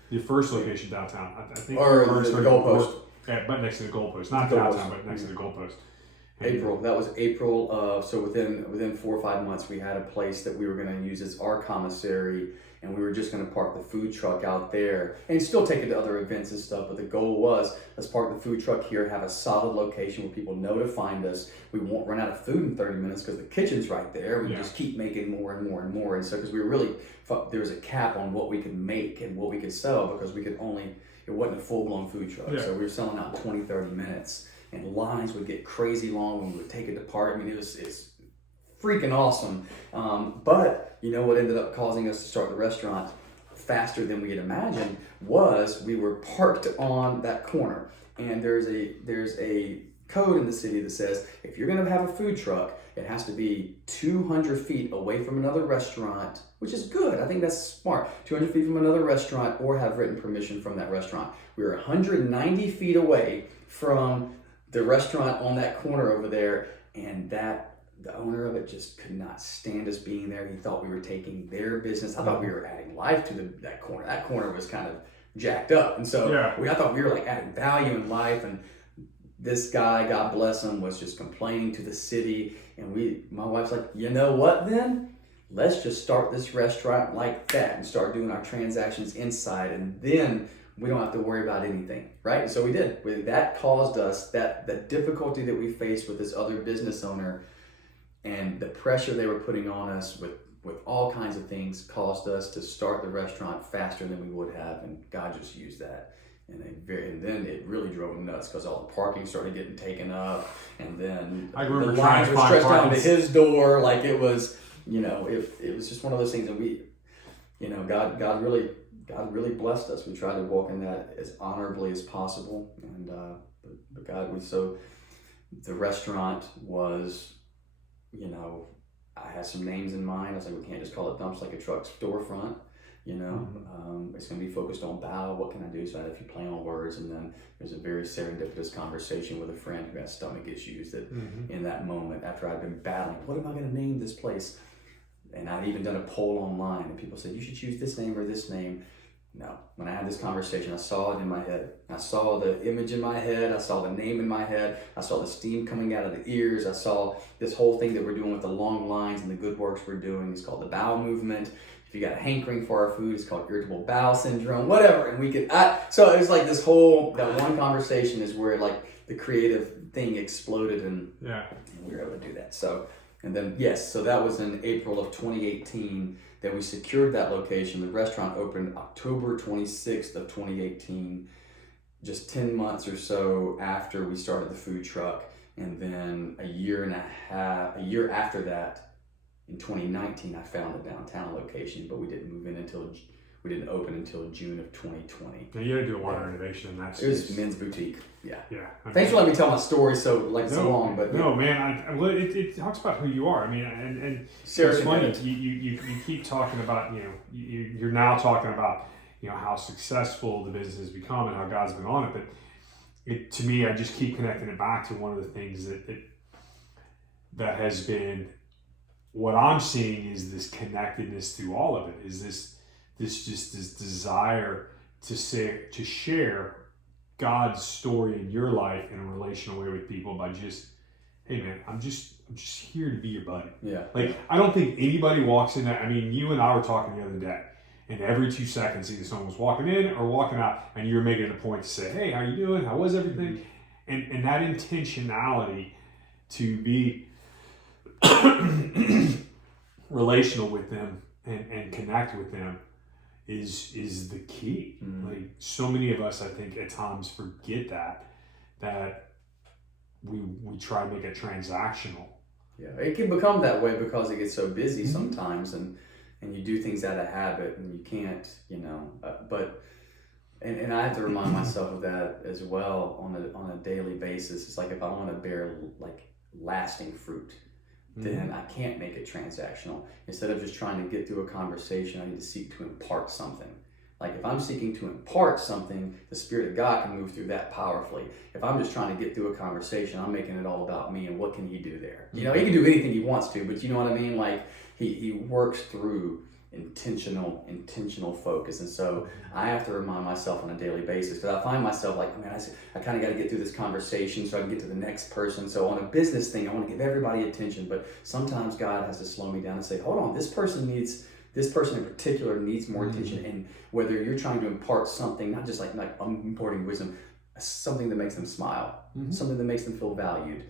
your first location downtown. I think or the goalpost. Yeah, but next to the goalpost, not downtown, but next to the goalpost. April. That was April of, so within 4 or 5 months, we had a place that we were going to use as our commissary, and we were just going to park the food truck out there and still take it to other events and stuff. But the goal was, let's park the food truck here, have a solid location where people know to find us. We won't run out of food in 30 minutes because the kitchen's right there. We just keep making more and more and more. And so, because we were really, there was a cap on what we could make and what we could sell because we could only, it wasn't a full-blown food truck. So we were selling out in 20, 30 minutes. And lines would get crazy long when we would take it apart. I mean, it's freaking awesome. But you know what ended up causing us to start the restaurant faster than we had imagined was we were parked on that corner. And there's a code in the city that says if you're going to have a food truck, it has to be 200 feet away from another restaurant, which is good. I think that's smart. 200 feet from another restaurant or have written permission from that restaurant. We were 190 feet away from the restaurant on that corner over there, and the owner of it just could not stand us being there. He thought we were taking their business. I thought we were adding life to that corner. That corner was kind of jacked up, and so I thought we were like adding value in life. And this guy, God bless him, was just complaining to the city. And my wife's like, you know what? Then let's just start this restaurant like that and start doing our transactions inside, and then we don't have to worry about anything, right? So we did. That caused us, that difficulty that we faced with this other business owner and the pressure they were putting on us with all kinds of things caused us to start the restaurant faster than we would have, and God just used that. And then it really drove him nuts because all the parking started getting taken up, and then I remember the lines trying were to stretched find down to his door. Like it was, it was just one of those things. And God really blessed us. We tried to walk in that as honorably as possible, and but God, so the restaurant was, I had some names in mind. I was like, we can't just call it Dumps Like a Truck storefront. It's going to be focused on bow. What can I do? So I had a few play on words, and then there's a very serendipitous conversation with a friend who has stomach issues that in that moment, after I'd been battling, what am I going to name this place? And I'd even done a poll online, and people said, you should choose this name or this name. No, when I had this conversation, I saw it in my head. I saw the image in my head. I saw the name in my head. I saw the steam coming out of the ears. I saw this whole thing that we're doing with the long lines and the good works we're doing. It's called the bowel movement. If you got a hankering for our food, it's called irritable bowel syndrome, whatever. And so it was like that one conversation is where like the creative thing exploded, and we were able to do that. So, and then, so that was in April of 2018 that we secured that location. The restaurant opened October 26th of 2018, just 10 months or so after we started the food truck. And then a year after that, in 2019, I found a downtown location, but we didn't open until June of 2020. Now you had to do a lot of renovation in that space. It was men's boutique. Yeah. I Thanks for letting me tell my story so long, but man, it talks about who you are. I mean, and Sarah, it's funny. You keep talking about you're now talking about how successful the business has become and how God's been on it. But to me, I just keep connecting it back to one of the things that has been what I'm seeing is this connectedness through all of it. Is this desire to share God's story in your life in a relational way with people by just, hey man, I'm just here to be your buddy. Yeah. Like I don't think anybody walks in there. I mean, you and I were talking the other day, and every 2 seconds either someone was walking in or walking out, and you were making it a point to say, hey, how you doing? How was everything? And that intentionality to be relational with them and connect with them is the key. Like so many of us, I think, at times forget that we try to make it transactional. Yeah, it can become that way because it gets so busy sometimes, and you do things out of habit, and you can't, but and I have to remind myself of that as well on a daily basis. It's like if I want to bear like lasting fruit, then I can't make it transactional. Instead of just trying to get through a conversation, I need to seek to impart something. Like if I'm seeking to impart something, the Spirit of God can move through that powerfully. If I'm just trying to get through a conversation, I'm making it all about me and what can he do there? He can do anything he wants to, but you know what I mean? Like he works through intentional focus. And so I have to remind myself on a daily basis, because I find myself like, man, I kind of got to get through this conversation so I can get to the next person. So on a business thing, I want to give everybody attention, but sometimes God has to slow me down and say, hold on, this person in particular needs more attention. And whether you're trying to impart something, not just like I'm imparting wisdom, something that makes them smile, something that makes them feel valued.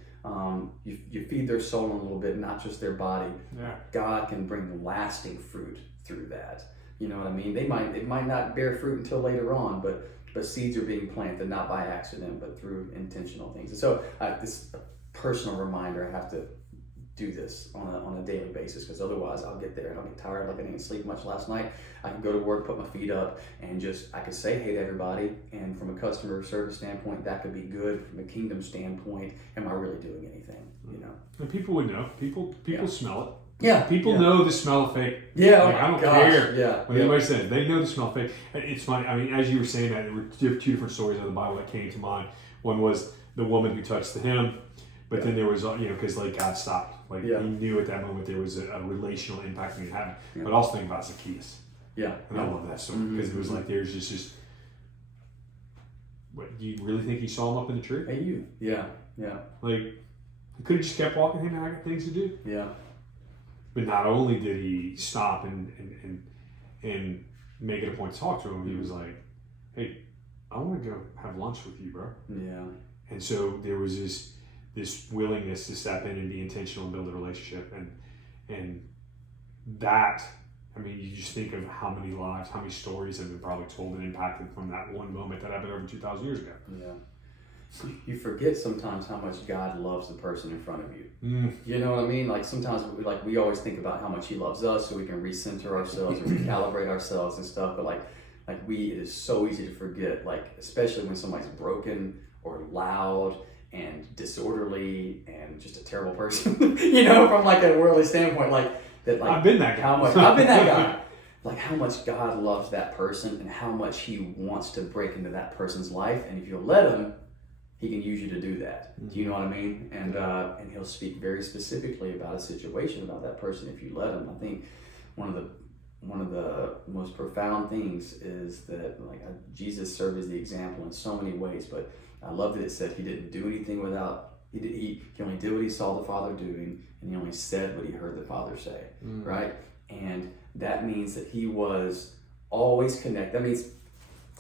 You feed their soul a little bit, not just their body. Yeah. God can bring lasting fruit through that. You know what I mean? It might not bear fruit until later on, but seeds are being planted not by accident, but through intentional things. And so this personal reminder, I have to do this on a daily basis, because otherwise I'll get there and I'll get tired. Like I didn't sleep much last night. I can go to work, put my feet up, and I could say hey to everybody. And from a customer service standpoint, that could be good. From a kingdom standpoint, am I really doing anything? And people would know. People smell it. Yeah. People know the smell of fake. Yeah. Like, I don't care. Yeah. When anybody says they know the smell of fake. And it's funny. I mean, as you were saying that, there were two different stories out of the Bible that came to mind. One was the woman who touched the hem, but then there was, because like God stopped. Like he knew at that moment there was a relational impact he had. Yeah. But also think about Zacchaeus. Yeah. And I love that story because it was like there's just what, do you really think he saw him up in the tree? Hey, you. Yeah. Yeah. Like he could have just kept walking. Hey man, I got things to do. Yeah. But not only did he stop and make it a point to talk to him, he was like, hey, I want to go have lunch with you, bro. Yeah. And so there was this willingness to step in and be intentional and build a relationship. And that, I mean, you just think of how many lives, how many stories have been probably told and impacted from that one moment that happened over 2,000 years ago. Yeah. You forget sometimes how much God loves the person in front of you. You know what I mean? Like sometimes we always think about how much he loves us so we can recenter ourselves and recalibrate ourselves and stuff. But it is so easy to forget, like especially when somebody's broken or loud and disorderly and just a terrible person, from like a worldly standpoint, I've been that guy. I've been that guy. Like how much God loves that person and how much he wants to break into that person's life. And if you'll let him, he can use you to do that. Do you know what I mean? And he'll speak very specifically about a situation about that person if you let him. I think one of the most profound things is that Jesus served as the example in so many ways, but I love that it said he didn't do anything without, he only did what he saw the Father doing, and he only said what he heard the Father say, right? And that means that he was always connected.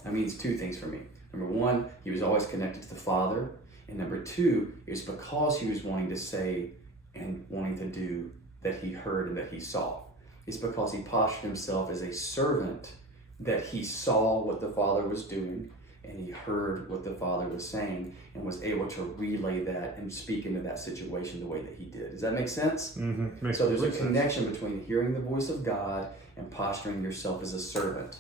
That means two things for me. Number one, he was always connected to the Father. And number two, it's because he was wanting to say and wanting to do that he heard and that he saw. It's because he postured himself as a servant that he saw what the Father was doing and he heard what the Father was saying and was able to relay that and speak into that situation the way that he did. Does that make sense? Mm-hmm. So there's a connection between hearing the voice of God and posturing yourself as a servant.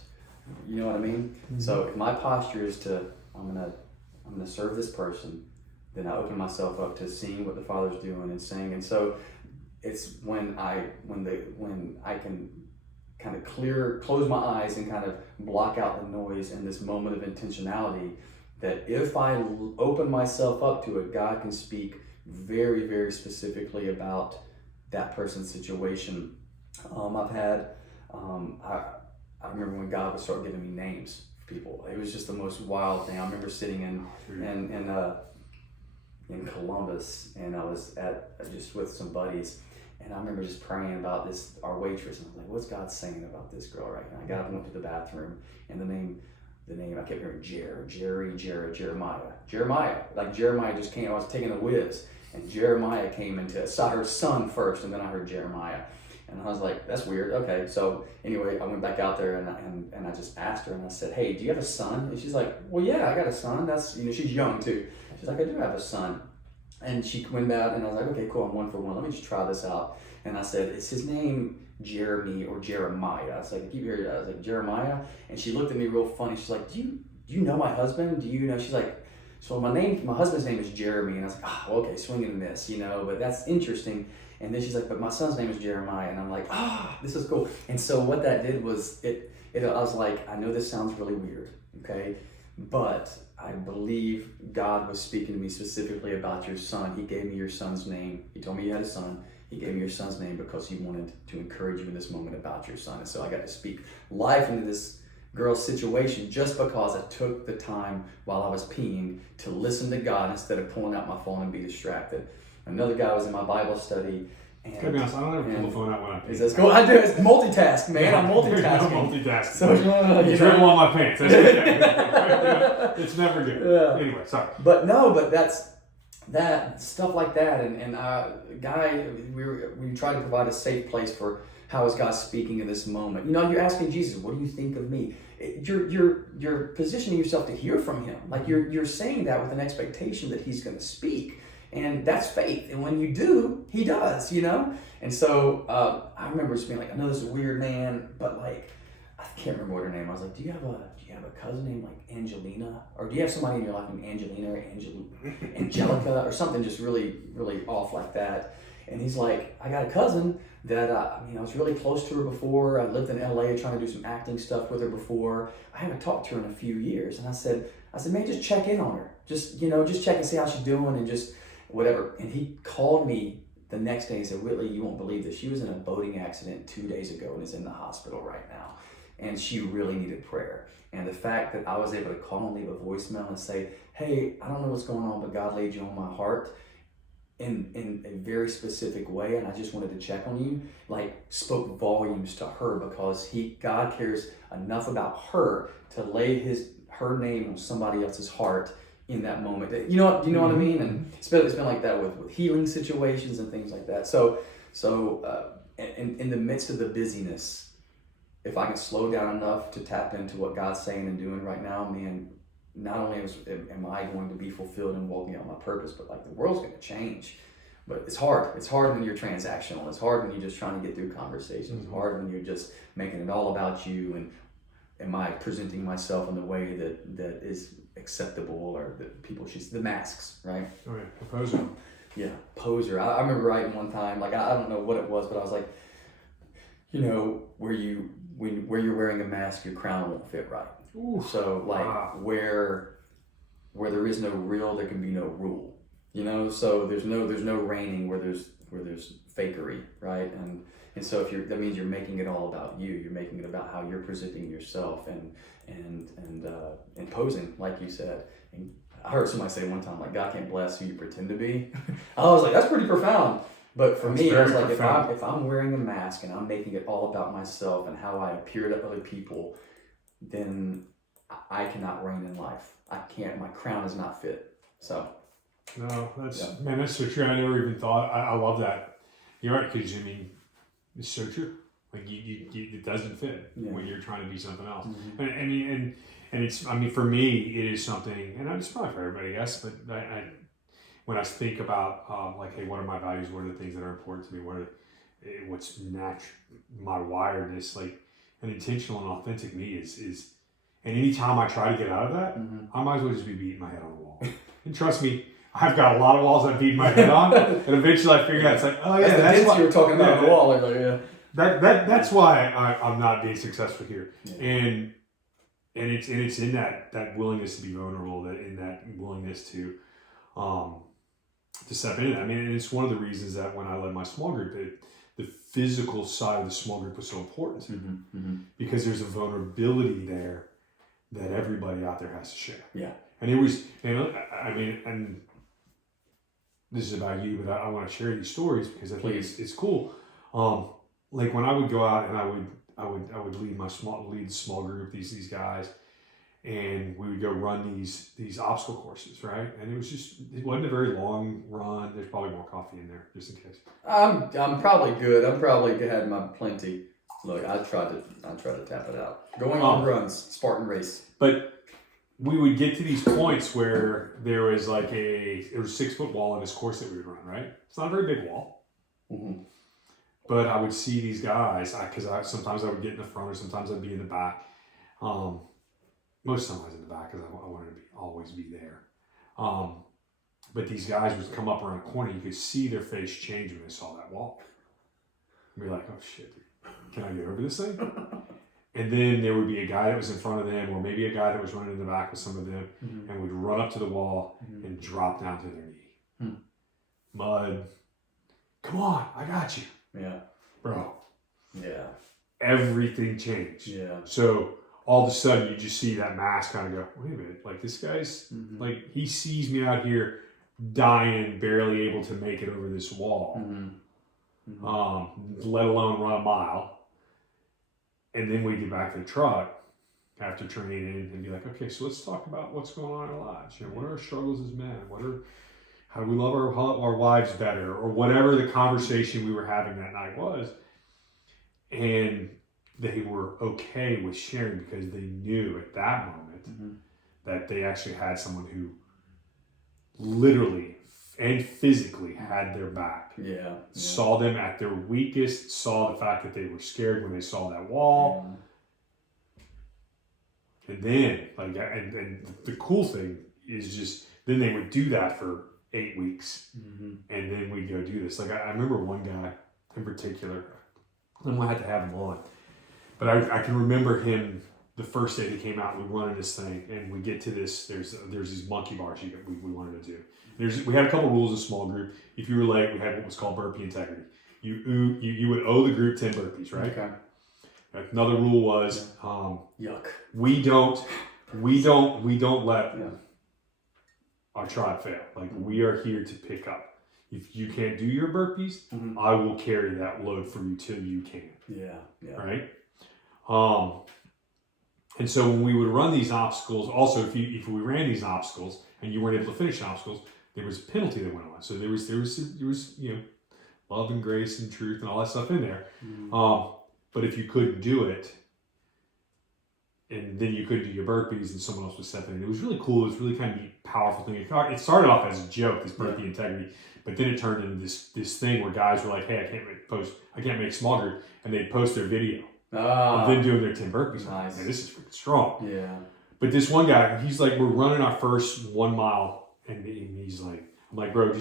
You know what I mean? Mm-hmm. So if my posture is I'm gonna serve this person, then I open myself up to seeing what the Father's doing and saying. And so it's when I can kind of close my eyes and kind of block out the noise in this moment of intentionality, that if I open myself up to it, God can speak very, very specifically about that person's situation. I remember when God would start giving me names for people. It was just the most wild thing. I remember sitting in Columbus, and I was just with some buddies, and I remember just praying about our waitress, and I was like, what's God saying about this girl right now? I got up and went to the bathroom, and the name I kept hearing Jeremiah. Like Jeremiah just came. I was taking a whiz, and Jeremiah came into. So I heard son first, and then I heard Jeremiah. And I was like, that's weird. Okay. So anyway, I went back out there and I just asked her, and I said, hey, do you have a son? And she's like, well, yeah, I got a son. That's, she's young too. She's like, I do have a son. And she went out, and I was like, okay, cool, I'm 1 for 1. Let me just try this out. And I said, is his name Jeremy or Jeremiah? I was like, I keep hearing that. I was like, Jeremiah? And she looked at me real funny. She's like, do you know my husband? Do you know? She's like, so my husband's name is Jeremy. And I was like, okay, swing and a miss, but that's interesting. And then she's like, but my son's name is Jeremiah. And I'm like, this is cool. And so what that did was, I was like, I know this sounds really weird, okay? But I believe God was speaking to me specifically about your son. He gave me your son's name. He told me you had a son. He gave me your son's name because he wanted to encourage you in this moment about your son. And so I got to speak life into this girl's situation just because I took the time while I was peeing to listen to God instead of pulling out my phone and be distracted. Another guy was in my Bible study. And, to be honest, I don't ever pull the phone out when I'm peeing. Is that cool? I do. It's multitask, man. Yeah, I'm multitasking. No multitasking. So, you dribble on my pants. That's okay. It's never good. Yeah. Anyway, sorry. But that's that stuff like that. And Guy, we try to provide a safe place for how is God speaking in this moment. You're asking Jesus, what do you think of me? You're positioning yourself to hear from him. Like you're saying that with an expectation that he's going to speak. And that's faith. And when you do, he does, And so I remember just being like, I know this is weird, man, but like, I can't remember what her name was. I was like, do you have a cousin named like Angelina? Or do you have somebody in your life named Angelina or Angelica or something just really, really off like that? And he's like, I got a cousin that, I was really close to her before. I lived in LA trying to do some acting stuff with her before. I haven't talked to her in a few years. And I said, man, just check in on her. Just check and see how she's doing and just whatever. And he called me the next day and said, Whitley, you won't believe this. She was in a boating accident 2 days ago and is in the hospital right now. And she really needed prayer. And the fact that I was able to call and leave a voicemail and say, hey, I don't know what's going on, but God laid you on my heart in a very specific way, and I just wanted to check on you, like spoke volumes to her because God cares enough about her to lay her name on somebody else's heart in that moment. You know what I mean? And it's been like that with healing situations and things like that. So in the midst of the busyness, if I can slow down enough to tap into what God's saying and doing right now, man, not only am I going to be fulfilled and walking out my purpose, but like the world's going to change. But it's hard. It's hard when you're transactional. It's hard when you're just trying to get through conversations. It's hard when you're just making it all about you and am I presenting myself in the way that is acceptable or that people should see. The masks, right? Oh yeah, a poser. Yeah, poser. I remember writing one time, like I don't know what it was, but I was like, where you're wearing a mask, your crown won't fit right. Ooh, so like where there is no real, there can be no rule. So there's no reigning where there's fakery, right? And so that means you're making it all about you. You're making it about how you're presenting yourself and posing, like you said. And I heard somebody say one time, like, God can't bless who you pretend to be. I was like, that's pretty profound. But for me, it was like if I'm wearing a mask and I'm making it all about myself and how I appear to other people, then I cannot reign in life. I can't. My crown is not fit. So. No, that's so true. I never even thought. I love that. You're right, because it's so true. Like you it doesn't fit when you're trying to be something else. Mm-hmm. And it's for me it is something, and it's probably for everybody else. But I when I think about like, hey, what are my values? What are the things that are important to me? What's natural? My wiredness, like an intentional and authentic me is. And anytime I try to get out of that, I might as well just be beating my head on the wall. And trust me, I've got a lot of walls I beat my head on, and eventually I figured out it's like, oh yeah, that's why you were talking about the wall. Like, that's why I'm not being successful here, and it's in that willingness to be vulnerable, that willingness to step into that. And it's one of the reasons that when I led my small group, the physical side of the small group was so important to me because there's a vulnerability there that everybody out there has to share. Yeah, and it was, and this is about you, but I want to share these stories because I think it's cool. Like when I would go out and I would lead the small group, these guys, and we would go run these obstacle courses, right? And it wasn't a very long run. There's probably more coffee in there just in case. I'm probably good. I'm probably had my plenty. Look, I tried to tap it out. Going on runs, Spartan race. But we would get to these points where there was like a 6-foot wall in this course that we would run, right? It's not a very big wall. Mm-hmm. But I would see these guys, because sometimes I would get in the front or sometimes I'd be in the back. Most of the time I was in the back because I wanted to always be there. But these guys would come up around a corner. You could see their face change when they saw that wall. And be like, oh shit, dude, can I get over this thing? And then there would be a guy that was in front of them, or maybe a guy that was running in the back with some of them, and would run up to the wall and drop down to their knee. Mud. Come on, I got you. Yeah. Bro. Yeah. Everything changed. Yeah. So all of a sudden you just see that mask kind of go, wait a minute, like this guy's, like he sees me out here dying, barely able to make it over this wall, let alone run a mile. And then we get back to the truck after training and be like, okay, so let's talk about what's going on in our lives. You know, what are our struggles as men? How do we love our wives better? Or whatever the conversation we were having that night was. And they were okay with sharing because they knew at that moment that they actually had someone who literally and physically had their back. Yeah. Saw them at their weakest, saw the fact that they were scared when they saw that wall. And then, like, and the cool thing is just, then they would do that for 8 weeks. And then we'd go do this. Like, I remember one guy in particular, I'm going to have to have him on. But I can remember him the first day that came out, we running this thing, and we get to this, there's these monkey bars we wanted to do. We had a couple rules in small group. If you were late, we had what was called burpee integrity. You would owe the group 10 burpees, right? Okay. Another rule was yuck. We don't let our tribe fail. Like we are here to pick up. If you can't do your burpees, I will carry that load for you till you can. Yeah. Right? And so when we would run these obstacles, also if we ran these obstacles and you weren't able to finish obstacles, there was a penalty that went on. So there was you know, love and grace and truth and all that stuff in there. But if you couldn't do it, and then you couldn't do your burpees, and someone else was stepping in, it was really cool. It was really kind of neat, powerful thing. It started off as a joke, this burpee integrity, but then it turned into this thing where guys were like, "Hey, I can't make small group," and they'd post their video of them doing their 10 burpees. Nice. Man, this is freaking strong. Yeah. But this one guy, he's like, we're running our first 1 mile, and he's like, I'm like, bro,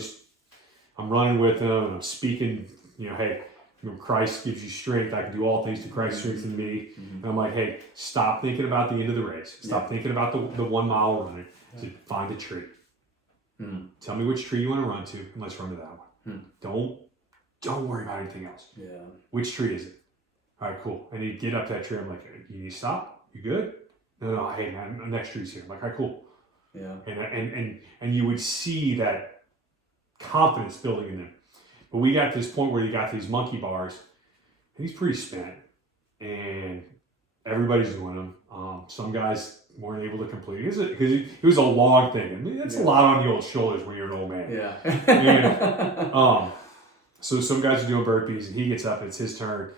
I'm running with him, and I'm speaking, you know, hey, you know, Christ gives you strength. I can do all things through Christ strengthens me. And I'm like, hey, stop thinking about the end of the race. Stop thinking about the 1 mile running. Just find a tree. Tell me which tree you want to run to, and let's run to that one. Don't worry about anything else. Yeah. Which tree is it? All right, cool. And he'd get up that tree. I'm like, you need to stop? You good? No, hey man, the next tree's here. I'm like, all right, cool. Yeah. And you would see that confidence building in them. But we got to this point where he got these monkey bars, and he's pretty spent, and everybody's doing them. Some guys weren't able to complete it because it was a long thing. I mean, that's a lot on the old shoulders when you're an old man. Yeah. And, so some guys are doing burpees, and he gets up, and it's his turn,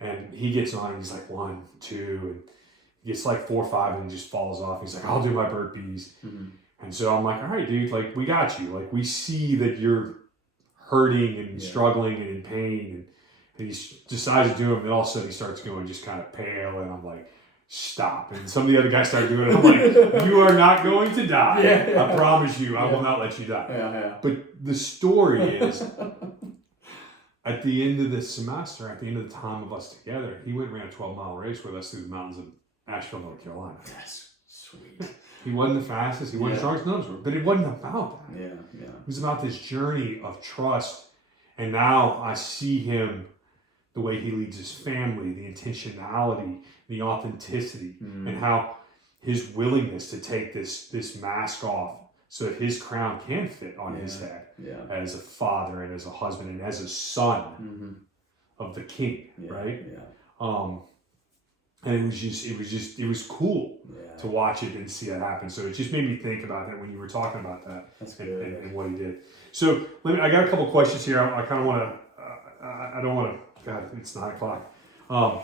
and he gets on, and he's like 1, 2, and gets like 4 or 5, and just falls off. He's like, I'll do my burpees. And so I'm like, all right, dude, like we got you. Like we see that you're hurting and struggling and in pain, and he decides to do them, and all of a sudden he starts going just kind of pale, and I'm like, stop. And some of the other guys start doing it. I'm like, you are not going to die. I promise you, I will not let you die. But the story is, at the end of the semester, at the end of the time of us together, he went and ran a 12-mile race with us through the mountains of Asheville, North Carolina. That's sweet. He wasn't the fastest, he wasn't the strongest numbers, but it wasn't about that. Yeah. It was about this journey of trust. And now I see him, the way he leads his family, the intentionality, the authenticity, and how his willingness to take this mask off so that his crown can fit on his head as a father and as a husband and as a son of the king, right? And it was cool to watch it and see that happen. So it just made me think about that when you were talking about that and what he did. So I got a couple questions here. I kind of want to, I don't want to, God, it's 9:00.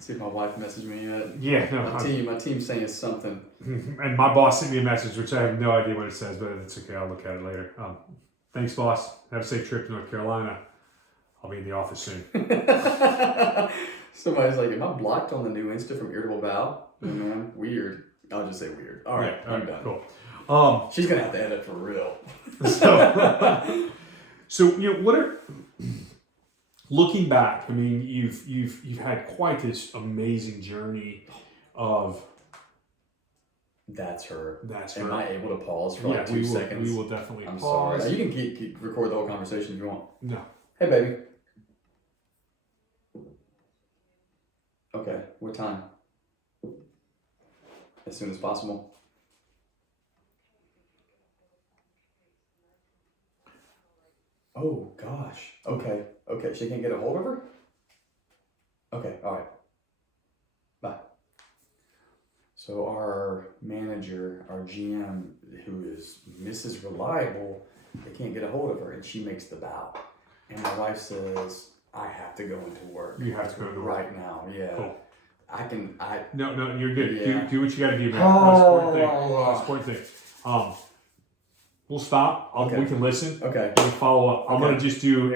See if my wife messaged me yet. Yeah, no. My team's saying something. And my boss sent me a message, which I have no idea what it says, but it's okay. I'll look at it later. Thanks, boss. Have a safe trip to North Carolina. I'll be in the office soon. Somebody's like, am I blocked on the new Insta from Irritable Val? Man, weird. I'll just say weird. All right, Yeah, I'm done. Cool. She's going to have to edit for real. So what are... Looking back, I mean, you've had quite this amazing journey of... That's her. That's her. Am I able to pause for like 2 seconds? We will definitely I'm pause. sorry. You can keep record the whole conversation if you want. No. Hey, baby. Okay, what time? As soon as possible. Oh, gosh. Okay. She can't get a hold of her? Okay, all right. Bye. So our manager, our GM, who is Mrs. Reliable, they can't get a hold of her, and she makes the bow. And my wife says, I have to go into work. You have to go to work. Right now, yeah. Cool. No, you're good. Yeah. Do what you got to do, man. One important thing. We'll stop. Okay. We can listen. Okay. We can follow up. I'm Okay. gonna just do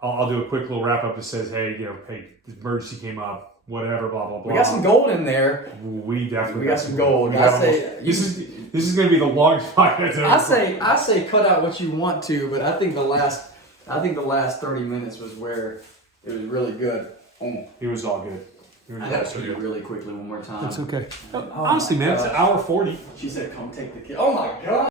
I'll do a quick little wrap up that says, hey, this emergency came up, whatever, blah blah blah. We got some gold in there. We definitely got some gold. This is gonna be the longest podcast ever. I say cut out what you want to, but I think the last 30 minutes was where it was really good. It was all good. I got to read really quickly one more time. That's okay. Honestly, man, it's an hour 40. She said, "Come take the kid." Oh my God.